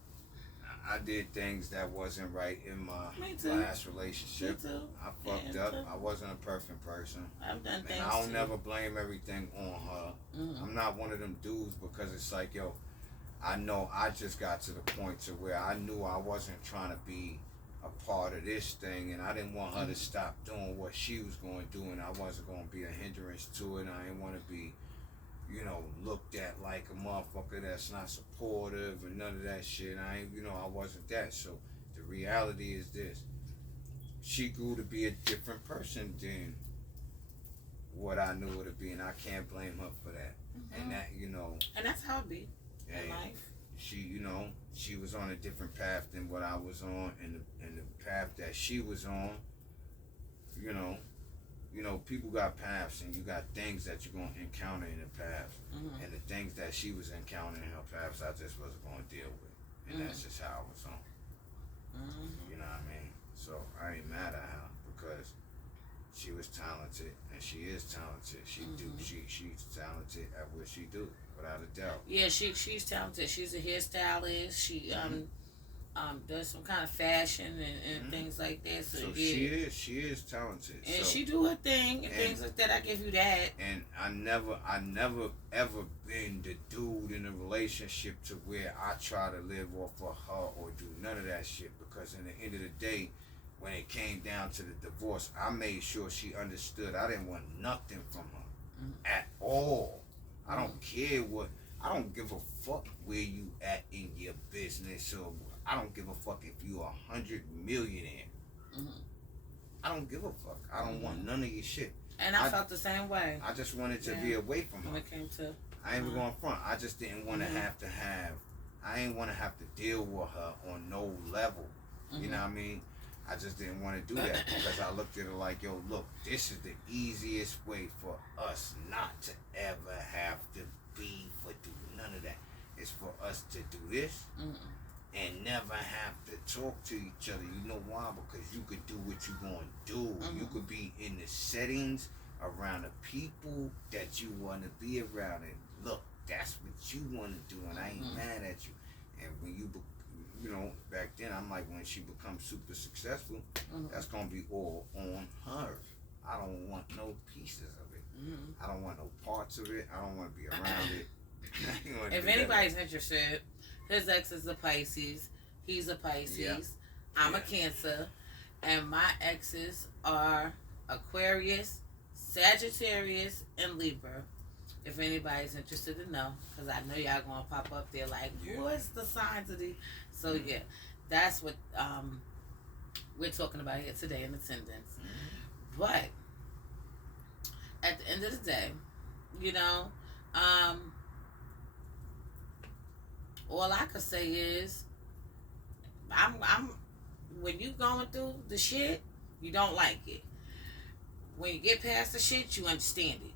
I did things that wasn't right in my last relationship. Me too. I fucked up. I wasn't a perfect person. I've done things. And I don't never blame everything on her. I'm not one of them dudes, because it's like, yo, I know I just got to the point to where I knew I wasn't trying to be a part of this thing, and I didn't want her to stop doing what she was going to do, and I wasn't going to be a hindrance to it. I didn't want to be, you know, looked at like a motherfucker that's not supportive and none of that shit. I wasn't that. So the reality is this: she grew to be a different person than what I knew her to be, and I can't blame her for that. And that, and that's how it be in life. She was on a different path than what I was on, and the path that she was on, people got paths, and you got things that you're going to encounter in the path. And the things that she was encountering in her paths, I just wasn't going to deal with. And that's just how I was on. You know what I mean? So I ain't mad at her, because she was talented, and she is talented. She's talented at what she do, without a doubt. Yeah, she's talented. She's a hairstylist. She does some kind of fashion and things like that. So yeah. she is talented. And she do her thing and things like that. I give you that. And I never ever been the dude in a relationship to where I try to live off of her or do none of that shit, because in the end of the day, when it came down to the divorce, I made sure she understood I didn't want nothing from her at all. I don't care I don't give a fuck where you at in your business, or I don't give a fuck if you 100 millionaire. I don't give a fuck. I don't want none of your shit. And I felt the same way. I just wanted to be away from her. When it came to, I ain't even going front. I just didn't want to I ain't want to have to deal with her on no level. You know what I mean? I just didn't want to do that, because I looked at it like, yo, look, this is the easiest way for us not to ever have to beef or do none of that. It's for us to do this and never have to talk to each other. You know why? Because you could do what you going to do. You could be in the settings around the people that you want to be around, and look, that's what you want to do, and I ain't mad at you. And when you back then, I'm like, when she becomes super successful, that's going to be all on her. I don't want no pieces of it. I don't want no parts of it. I don't want to be around it. If anybody's interested, his ex is a Pisces. He's a Pisces. Yeah. I'm a Cancer. And my exes are Aquarius, Sagittarius, and Libra. If anybody's interested to know, because I know y'all going to pop up there like, what's the signs of these? So yeah, that's what we're talking about here today in attendance. But at the end of the day, all I could say is, I'm when you going through the shit, you don't like it. When you get past the shit, you understand it.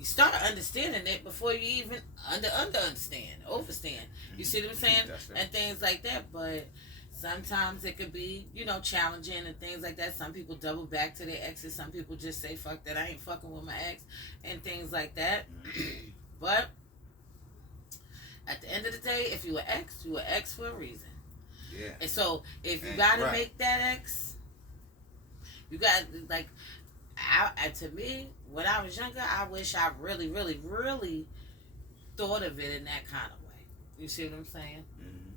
you start understanding it before you even understand, overstand. You see what I'm saying? And things like that. But sometimes it could be, challenging and things like that. Some people double back to their exes. Some people just say, fuck that, I ain't fucking with my ex, and things like that. But at the end of the day, if you an ex for a reason. Yeah. And so if you gotta make that ex, you got, like, to me, when I was younger, I wish I really, really, really thought of it in that kind of way. You see what I'm saying?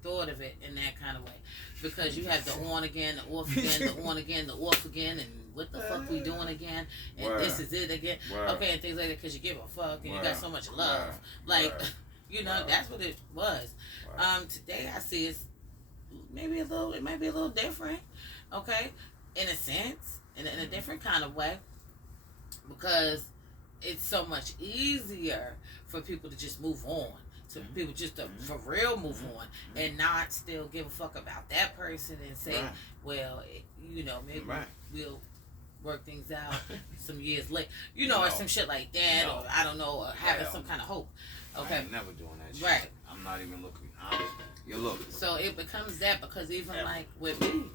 Thought of it in that kind of way. Because you have the on again, the off again, the on again, the off again, and what the fuck we doing again, and this is it again. Okay, and things like that, because you give a fuck, and you got so much love. Like, that's what it was. Today I see it's it might be a little different, okay, in a sense, in a different kind of way, because it's so much easier for people to just move on, to people just to for real move on, and not still give a fuck about that person and say, well, maybe we'll work things out some years later, or some shit like that, or I don't know, or having some kind of hope. Okay, I ain't never doing that shit. Right. I'm not even looking. You're looking. So it becomes that, because even like with me,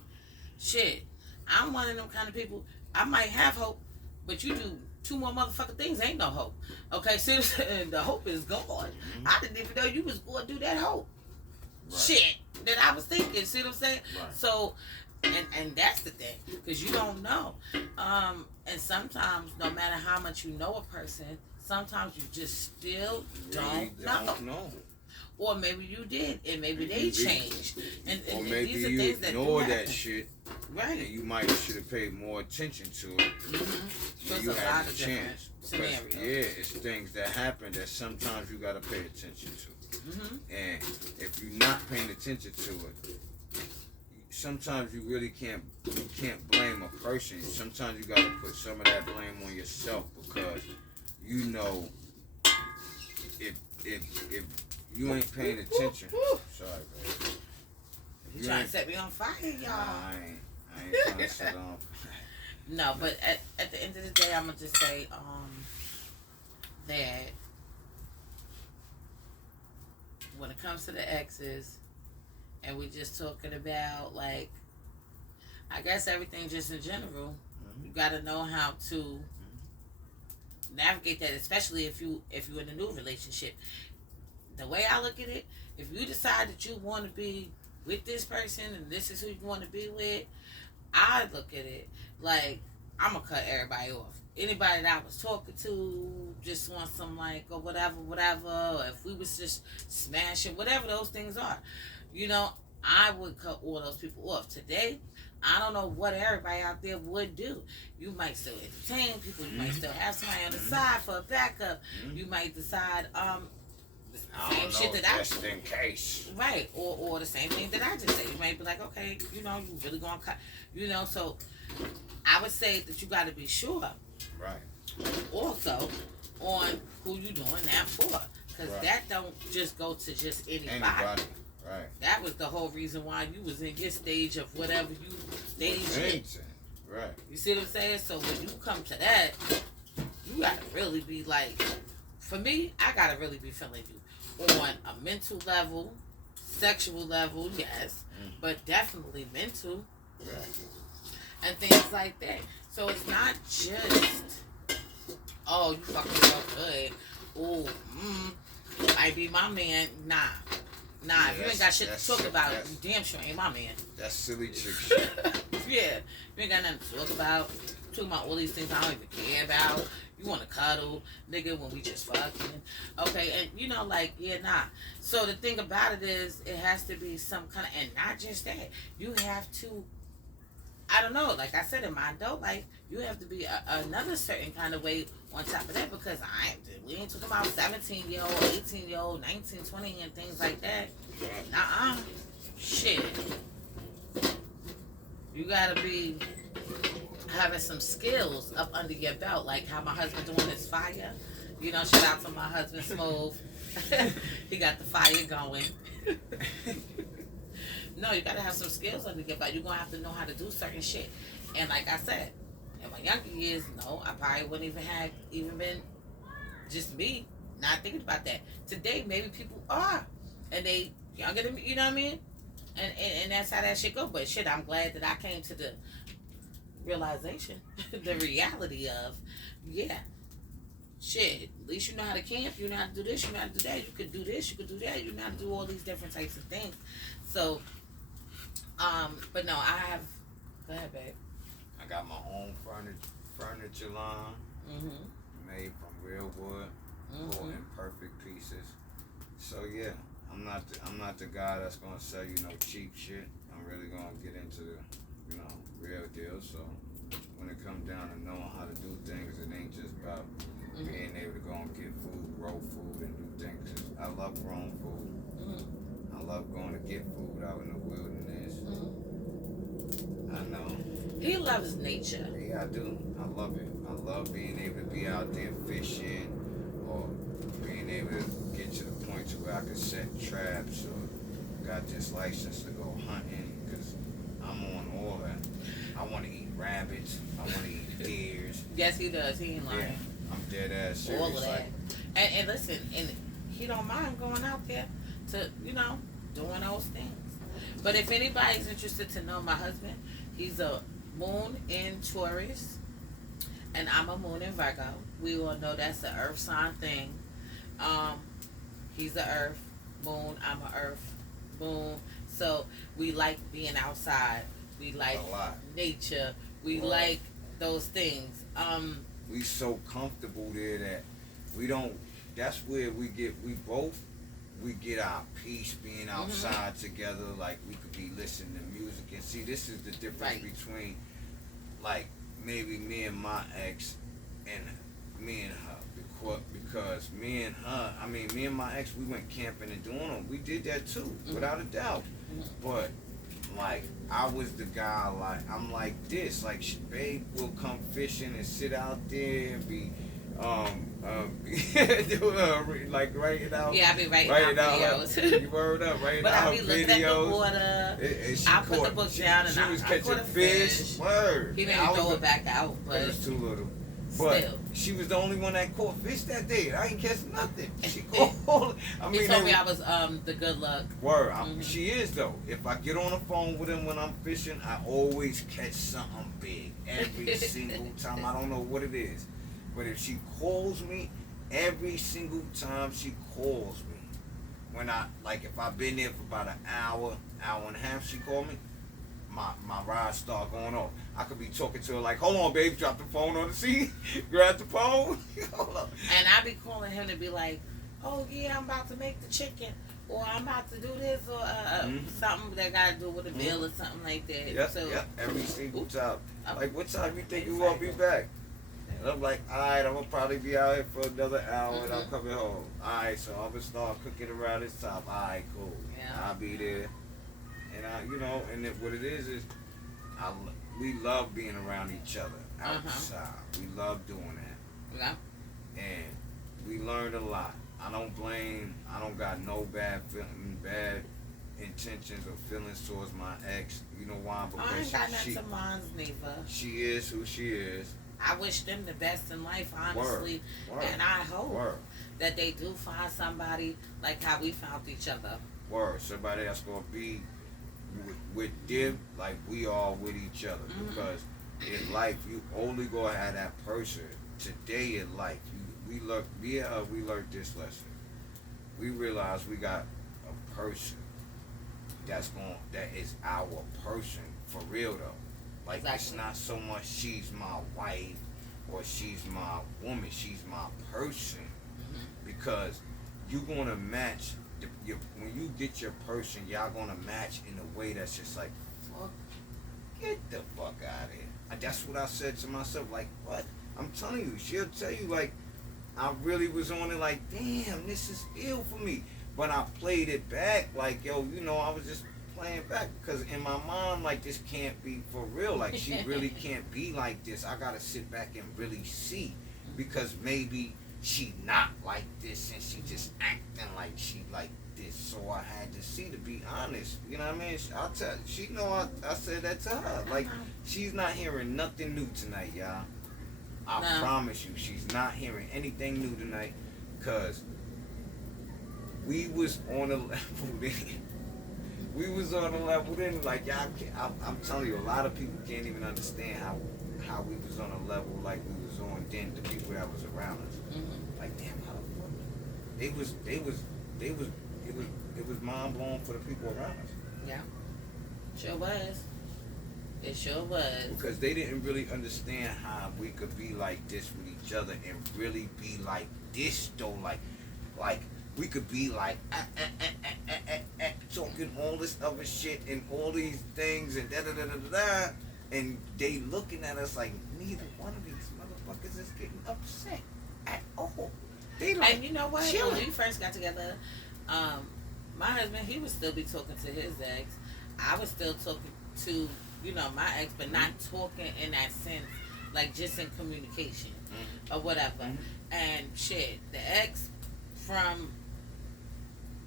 shit, I'm one of them kind of people. I might have hope, but you do 2 more motherfucking things, ain't no hope. Okay, so the hope is gone. I didn't even know you was going to do that hope. Shit that I was thinking. See what I'm saying? Right. So, and that's the thing, because you don't know. And sometimes, no matter how much you know a person, sometimes you just still don't know. Or maybe you did, and maybe they changed. And or maybe these are you things that ignore that shit. Right. And you might should have paid more attention to it. So you it's a had lot the of chance. scenarios. Yeah, it's things that happen that sometimes you gotta pay attention to. And if you're not paying attention to it, sometimes you really can't blame a person. Sometimes you gotta put some of that blame on yourself, because if you ain't paying attention. Sorry, baby. You trying to set me on fire, y'all? I ain't trying to set on fire. No, but at the end of the day, I'm gonna just say that when it comes to the exes, and we just talking about, like, I guess everything just in general, you gotta know how to navigate that, especially if you're in a new relationship. The way I look at it, if you decide that you want to be with this person and this is who you want to be with, I look at it like I'm gonna cut everybody off. Anybody that I was talking to just want some, like, or whatever, or if we was just smashing, whatever those things are, I would cut all those people off. Today, I don't know what everybody out there would do. You might still entertain people. You might still have somebody on the side for a backup. You might decide, same shit that just in case. Right, or the same thing that I just said. You might be like, okay, you really gonna cut, so I would say that you gotta be sure. Right. Also, on who you doing that for. Because that don't just go to just anybody. Right. That was the whole reason why you was in your stage of whatever you stage in. Right. You see what I'm saying? So when you come to that, you gotta really be like, for me, I gotta really be feeling you on a mental level, sexual level, yes, but definitely mental, and things like that. So it's not just, oh, you fucking look good, oh, might be my man. Nah, if you ain't got shit to talk about, you damn sure ain't my man. That's silly chick shit. Yeah, you ain't got nothing to talk about. Talking about all these things I don't even care about. You want to cuddle, nigga, when we just fucking. Okay, and So the thing about it is, it has to be some kind of, and not just that. You have to, I don't know, like I said, in my adult life, you have to be another certain kind of way on top of that, because we ain't talking about 17-year-old, 18-year-old, 19, 20, and things like that. Shit. You gotta be having some skills up under your belt, like how my husband doing his fire. Shout out to my husband Smooth. He got the fire going. No, you gotta have some skills under your belt. You're gonna have to know how to do certain shit. And like I said, in my younger years, no, I probably wouldn't even been just me not thinking about that. Today, maybe people are, and they younger than me. You know what I mean? And that's how that shit go. But shit, I'm glad that I came to the realization, the reality of, yeah, shit. At least you know how to camp. You know how to do this. You know how to do that. You could do this. You could do that. You know how to do all these different types of things. So, but no, I have. Go ahead, babe. I got my own furniture line, made from real wood, or in perfect pieces. So yeah, I'm not the guy that's gonna sell you no cheap shit. I'm really gonna get into the, real deal. So when it comes down to knowing how to do things, it ain't just about being able to go and get food, grow food, and do things. 'Cause I love growing food. I love going to get food out in the wilderness. I know. He loves nature. Yeah, I do. I love it. I love being able to be out there fishing, or being able to get to the point to where I can set traps, or got this license to go hunting, because I'm on all that. I want to eat rabbits. I want to eat deers. Yes, he does. He ain't lying. Yeah, I'm dead ass serious. All of that. And listen, and he don't mind going out there to, doing those things. But if anybody's interested to know my husband, he's a moon in Taurus, and I'm a moon in Virgo. We all know that's the earth sign thing. He's the earth moon, I'm a earth moon. So we like being outside. We like nature. We like those things. We so comfortable there that we don't. That's where we get our peace being outside together. Like, we could be listening to music, and see, this is the difference between, like, maybe me and my ex and me and her, because me and my ex, we went camping and doing them. We did that too, without a doubt. But like, I was the guy, like, I'm like this, like, babe will come fishing and sit out there and be like writing out. Yeah, I be writing out videos. You word up, writing but out I be videos. looking at the water. I put the book down and I was caught catching a fish. Word. He made me throw it back out, but it was too little. But still, she was the only one that caught fish that day. I ain't catch nothing. She caught. He told me I was the good luck. Word. She is though. If I get on the phone with him when I'm fishing, I always catch something big every single time. I don't know what it is, but if she calls me, every single time she calls me, when if I've been there for about an hour and a half, she called me, my ride start going off. I could be talking to her like, hold on, babe, drop the phone on the seat, grab the phone, hold on. And I be calling him to be like, oh yeah, I'm about to make the chicken, or I'm about to do this, or something that got to do with a bill or something like that. Yep, every single time. Like, what time you think you gonna be back? And I'm like, alright, I'm gonna probably be out here for another hour and I'm coming home. Alright, so I'm gonna start cooking around this time. Alright, cool. Yeah. I'll be there. And and what it is we love being around each other outside. We love doing that. Yeah. And we learned a lot. I don't got no bad intentions or feelings towards my ex. You know why? Because I ain't got nothing to mine neither. She is who she is. I wish them the best in life, honestly. Word. And I hope that they do find somebody like how we found each other. Word. Somebody that's going to be with them like we are with each other. Because in life, you only going to have that person. Today in life, we learned this lesson. We realized we got a person that is our person for real though. Like, It's not so much she's my wife or she's my woman, she's my person. Because you're gonna match when you get your person, y'all gonna match in a way that's just like, fuck, get the fuck out of here. That's what I said to myself. Like, what? I'm telling you, she'll tell you, like, I really was on it like, damn, this is ill for me. But I played it back like, yo, I was just playing back because in my mind, like, this can't be for real. Like, she really can't be like this. I gotta sit back and really see, because maybe she not like this and she just acting like she like this. So I had to see, to be honest. You know what I mean? I'll tell I said that to her. Like, she's not hearing nothing new tonight, y'all. I No. promise you, she's not hearing anything new tonight, cause we was on a level then. We was on a level then, like y'all. I'm telling you, a lot of people can't even understand how we was on a level like we was on then. The people that was around us, like damn, how the fuck? It was mind blowing for the people around us. Yeah, sure was. It sure was. Because they didn't really understand how we could be like this with each other and really be like this though, like we could be like talking all this other shit and all these things and da da da da da, and they looking at us like neither one of these motherfuckers is getting upset at all. They like, and you know what? chilling. When we first got together, my husband, he would still be talking to his ex. I was still talking to, my ex, but not talking in that sense, like just in communication or whatever. And shit, the ex from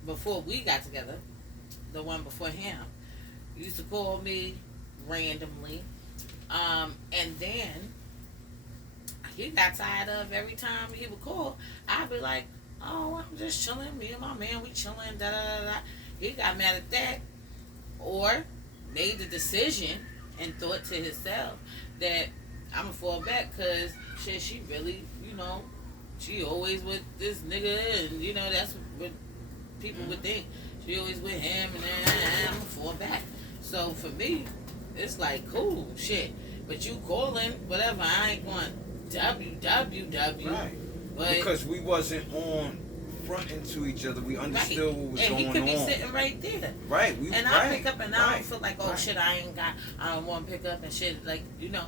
before we got together, the one before him, used to call me randomly. And then he got tired of every time he would call, I'd be like, oh, I'm just chilling. Me and my man, we chilling, da da da da. He got mad at that. Or made the decision and thought to himself that I'm going to fall back because, shit, she really, she always with this nigga and, that's what people would think. She always with him and then I'm going to fall back. So for me, it's like, cool, shit. But you calling, whatever, I ain't going WWW. Right. But because we wasn't on fronting to each other. We understood what was and going on. And he could be sitting right there. Right. I pick up and I don't feel like, right. Shit, I don't want to pick up and shit. Like, No,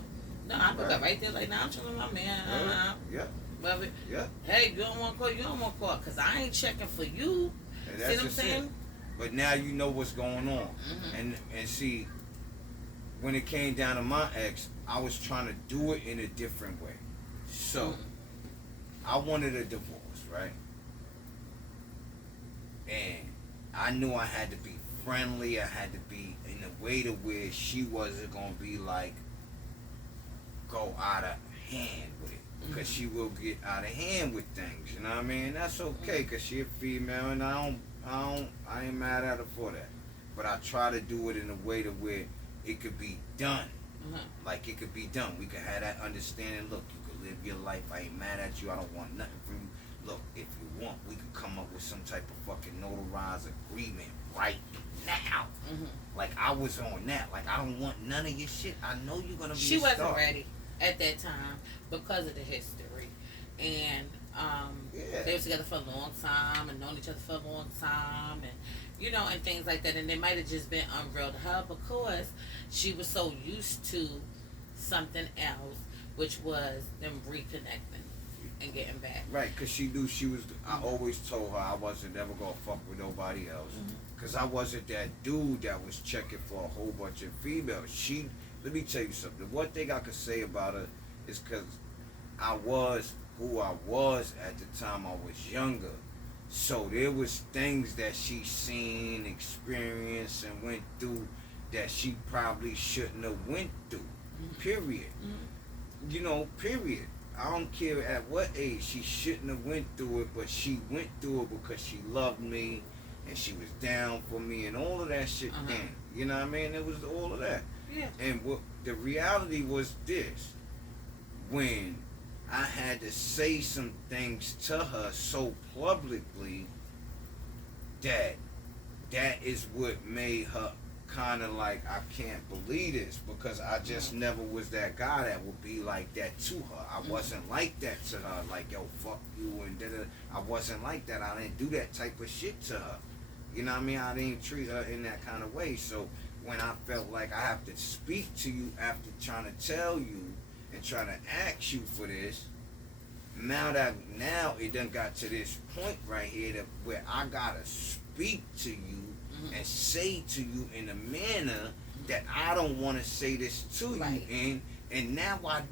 I pick up right there. Like, I'm chilling with my man. Yeah. Love it. Yeah. Hey, you don't want to call. You don't want to call. Because I ain't checking for you. See what I'm saying? It. But now you know what's going on. And see, when it came down to my ex, I was trying to do it in a different way. So, I wanted a divorce, right? And I knew I had to be friendly. I had to be in a way to where she wasn't going to be like, go out of hand with it. Because she will get out of hand with things, you know what I mean? That's okay, because she a female, and I ain't mad at her for that. But I try to do it in a way to where it could be done. Like, it could be done. We could have that understanding. Look, you could live your life. I ain't mad at you. I don't want nothing from you. Look, if you want, we could come up with some type of fucking notarized agreement right now. Like, I was on that. Like, I don't want none of your shit. I know you're going to be She wasn't ready at that time because of the history. And they were together for a long time and known each other for a long time. And, and things like that. And it might have just been unreal to her because she was so used to something else, which was them reconnecting and getting back. Right, because she knew she was. I always told her I wasn't ever gonna fuck with nobody else, because I wasn't that dude that was checking for a whole bunch of females. Let me tell you something. One thing I could say about her is because I was who I was at the time I was younger. So there was things that she seen, experienced, and went through that she probably shouldn't have went through. Period. Period. I don't care at what age she shouldn't have went through it, but she went through it because she loved me and she was down for me and all of that shit then. You know what I mean? It was all of that. Yeah. And what the reality was this. When I had to say some things to her so publicly that is what made her kind of like, I can't believe this, because I just never was that guy that would be like that to her. I wasn't like that to her, like, yo, fuck you, and da-da. I wasn't like that. I didn't do that type of shit to her. You know what I mean? I didn't treat her in that kind of way. So when I felt like I have to speak to you after trying to tell you and trying to ask you for this, now it done got to this point right here where I gotta speak to you and say to you in a manner that I don't want to say this to you in, and now I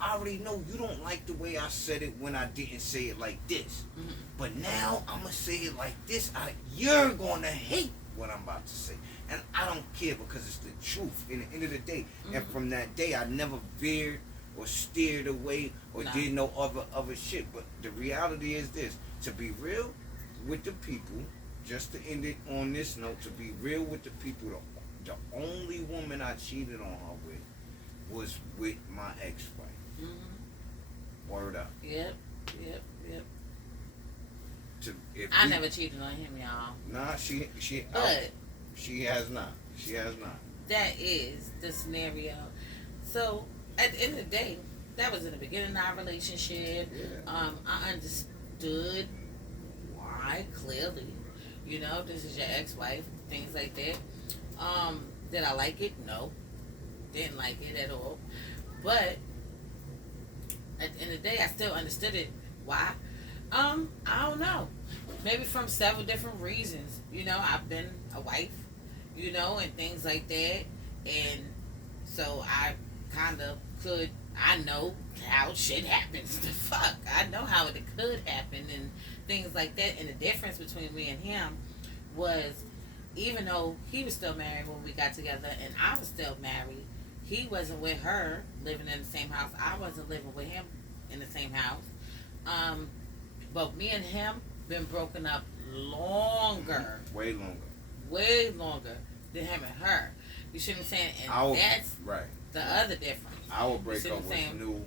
already know you don't like the way I said it when I didn't say it like this, but now I'm gonna say it like this. You're gonna hate what I'm about to say, and I don't care because it's the truth in the end of the day. And from that day I never veered or steered away or No. did no other shit. But the reality is this: to be real with the people, just to end it on this note, to be real with the people, the only woman I cheated on her with was with my ex-wife. Mm-hmm. Word up. Yep. Yep. Yep. I never cheated on him, y'all. Nah, she But she has not. She has not. that is the scenario. So at the end of the day, that was in the beginning of our relationship. Yeah. I understood why clearly. You know, this is your ex-wife, things like that. Did I like it? No, didn't like it at all. But at the end of the day, I still understood it. Why? I don't know. Maybe from several different reasons. You know, I've been a wife, you know, and things like that. And so I kind of could, I know how shit happens. The fuck. I know how it could happen and things like that. And the difference between me and him was, even though he was still married when we got together and I was still married, he wasn't with her living in the same house. I wasn't living with him in the same house. But me and him been broken up longer. Way longer than him and her. You see what I'm saying? And that's right. The other difference. Our breakup was new.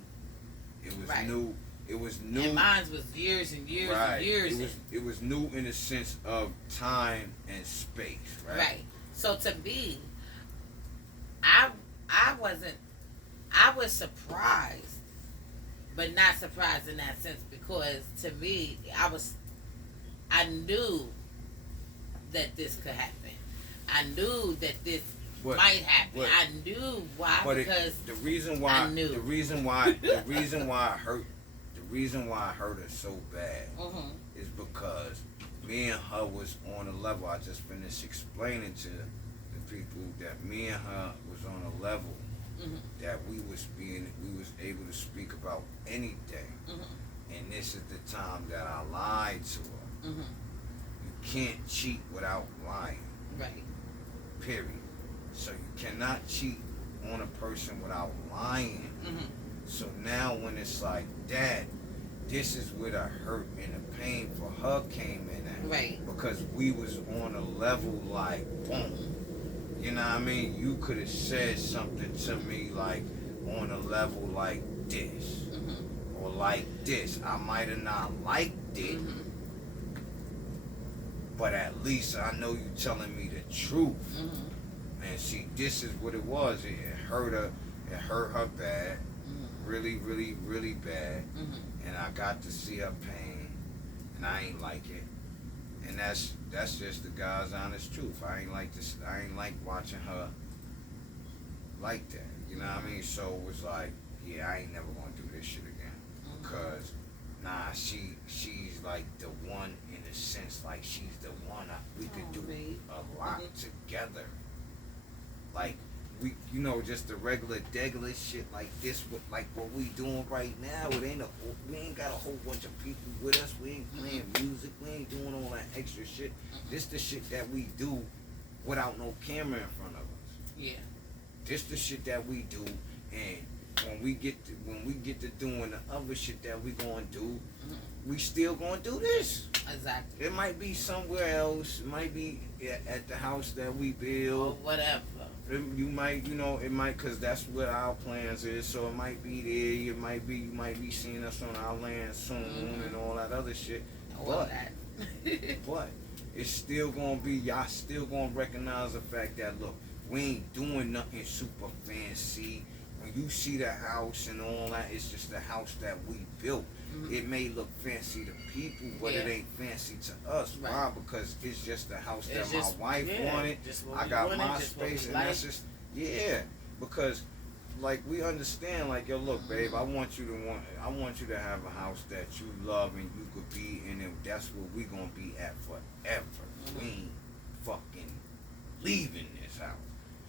It was right. new. It was new. And mine was years and years right. and years. It was new in the sense of time and space, right? Right. So to me, I was surprised, but not surprised in that sense, because to me, I knew that this could happen. I knew that this might happen. I knew why, because the reason why I knew. the reason why I hurt her so bad is because me and her was on a level. I just finished explaining to the people that me and her was on a level that we was able to speak about anything. And this is the time that I lied to her. You can't cheat without lying. Right. Period. So you cannot cheat on a person without lying. So now when it's like that, this is where the hurt and the pain for her came in at. Right. Because we was on a level like, boom. You know what I mean? You could have said something to me like on a level like this. Or like this. I might have not liked it. But at least I know you telling me the truth. And see, this is what it was. It hurt her bad. Really, really, really bad. And I got to see her pain. And I ain't like it. And that's just the God's honest truth. I ain't like watching her like that. You know what I mean? So it was like, yeah, I ain't never gonna do this shit again. Because she's like the one, in a sense, like she's the one we could do a lot together. Like we, you know, just the regular degular shit like this, like what we doing right now. We ain't got a whole bunch of people with us. We ain't playing music. We ain't doing all that extra shit. This the shit that we do without no camera in front of us. Yeah. This the shit that we do, and when we get to doing the other shit that we gonna do, we still gonna do this. Exactly. It might be somewhere else. It might be at the house that we build. Or whatever. You might, it might, cause that's what our plans is. So it might be there. You might be seeing us on our land soon and all that other shit. But it's still gonna be, y'all still gonna recognize the fact that, look, we ain't doing nothing super fancy. When you see the house and all that, it's just the house that we built. It may look fancy to people, but it ain't fancy to us. Right. Why? Because it's just the house that my wife wanted. I got my space, and that's just, because like we understand, like, yo, look, babe, I want you to have a house that you love and you could be in, and that's where we gonna be at forever. We ain't fucking leaving this house.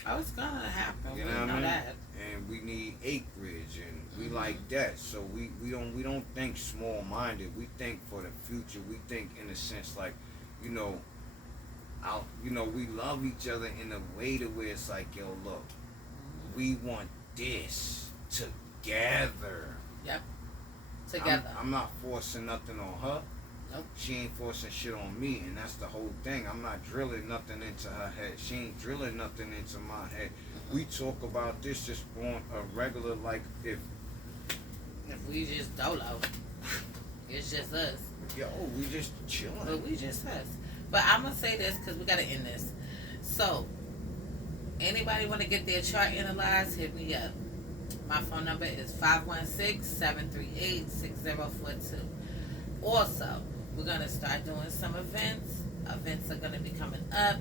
Oh, it's gonna happen. You know what I mean? That. And we need acreage, and we like that. So we don't think small minded. We think for the future. We think in a sense like, we love each other in a way to where it's like, yo, look, we want this together. together. Yep. Together. I'm not forcing nothing on her. Nope. She ain't forcing shit on me, and that's the whole thing. I'm not drilling nothing into her head. She ain't drilling nothing into my head. We talk about this just on a regular, like, if we just dolo. It's just us. Yo, we just chilling. But we just us. But I'm going to say this because we got to end this. So, anybody want to get their chart analyzed, hit me up. My phone number is 516-738-6042. Also, we're going to start doing some events. Events are going to be coming up.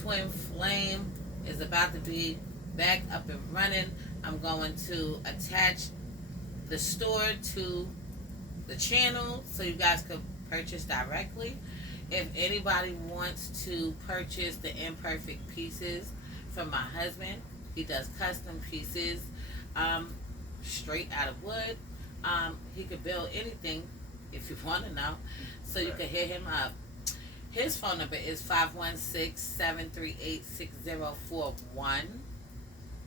Twin Flame is about to be back up and running. I'm going to attach the store to the channel so you guys can purchase directly. If anybody wants to purchase the imperfect pieces from my husband, he does custom pieces straight out of wood. He could build anything if you want to know. So you can hit him up. His phone number is 516-738-6041.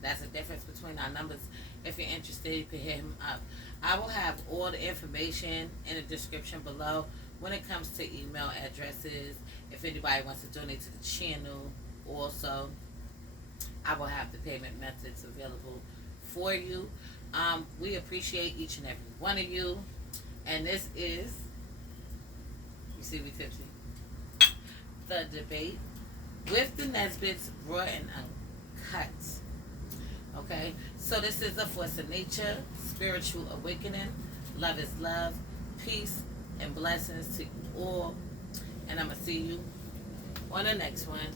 That's the difference between our numbers. If you're interested, you can hit him up. I will have all the information in the description below when it comes to email addresses. If anybody wants to donate to the channel, also, I will have the payment methods available for you. We appreciate each and every one of you. And this is, you see me tipsy, the debate with the NESBITT'S, raw and uncut. Okay, so this is the Force of Nature Spiritual Awakening. Love is love, peace and blessings to you all. And I'm going to see you on the next one.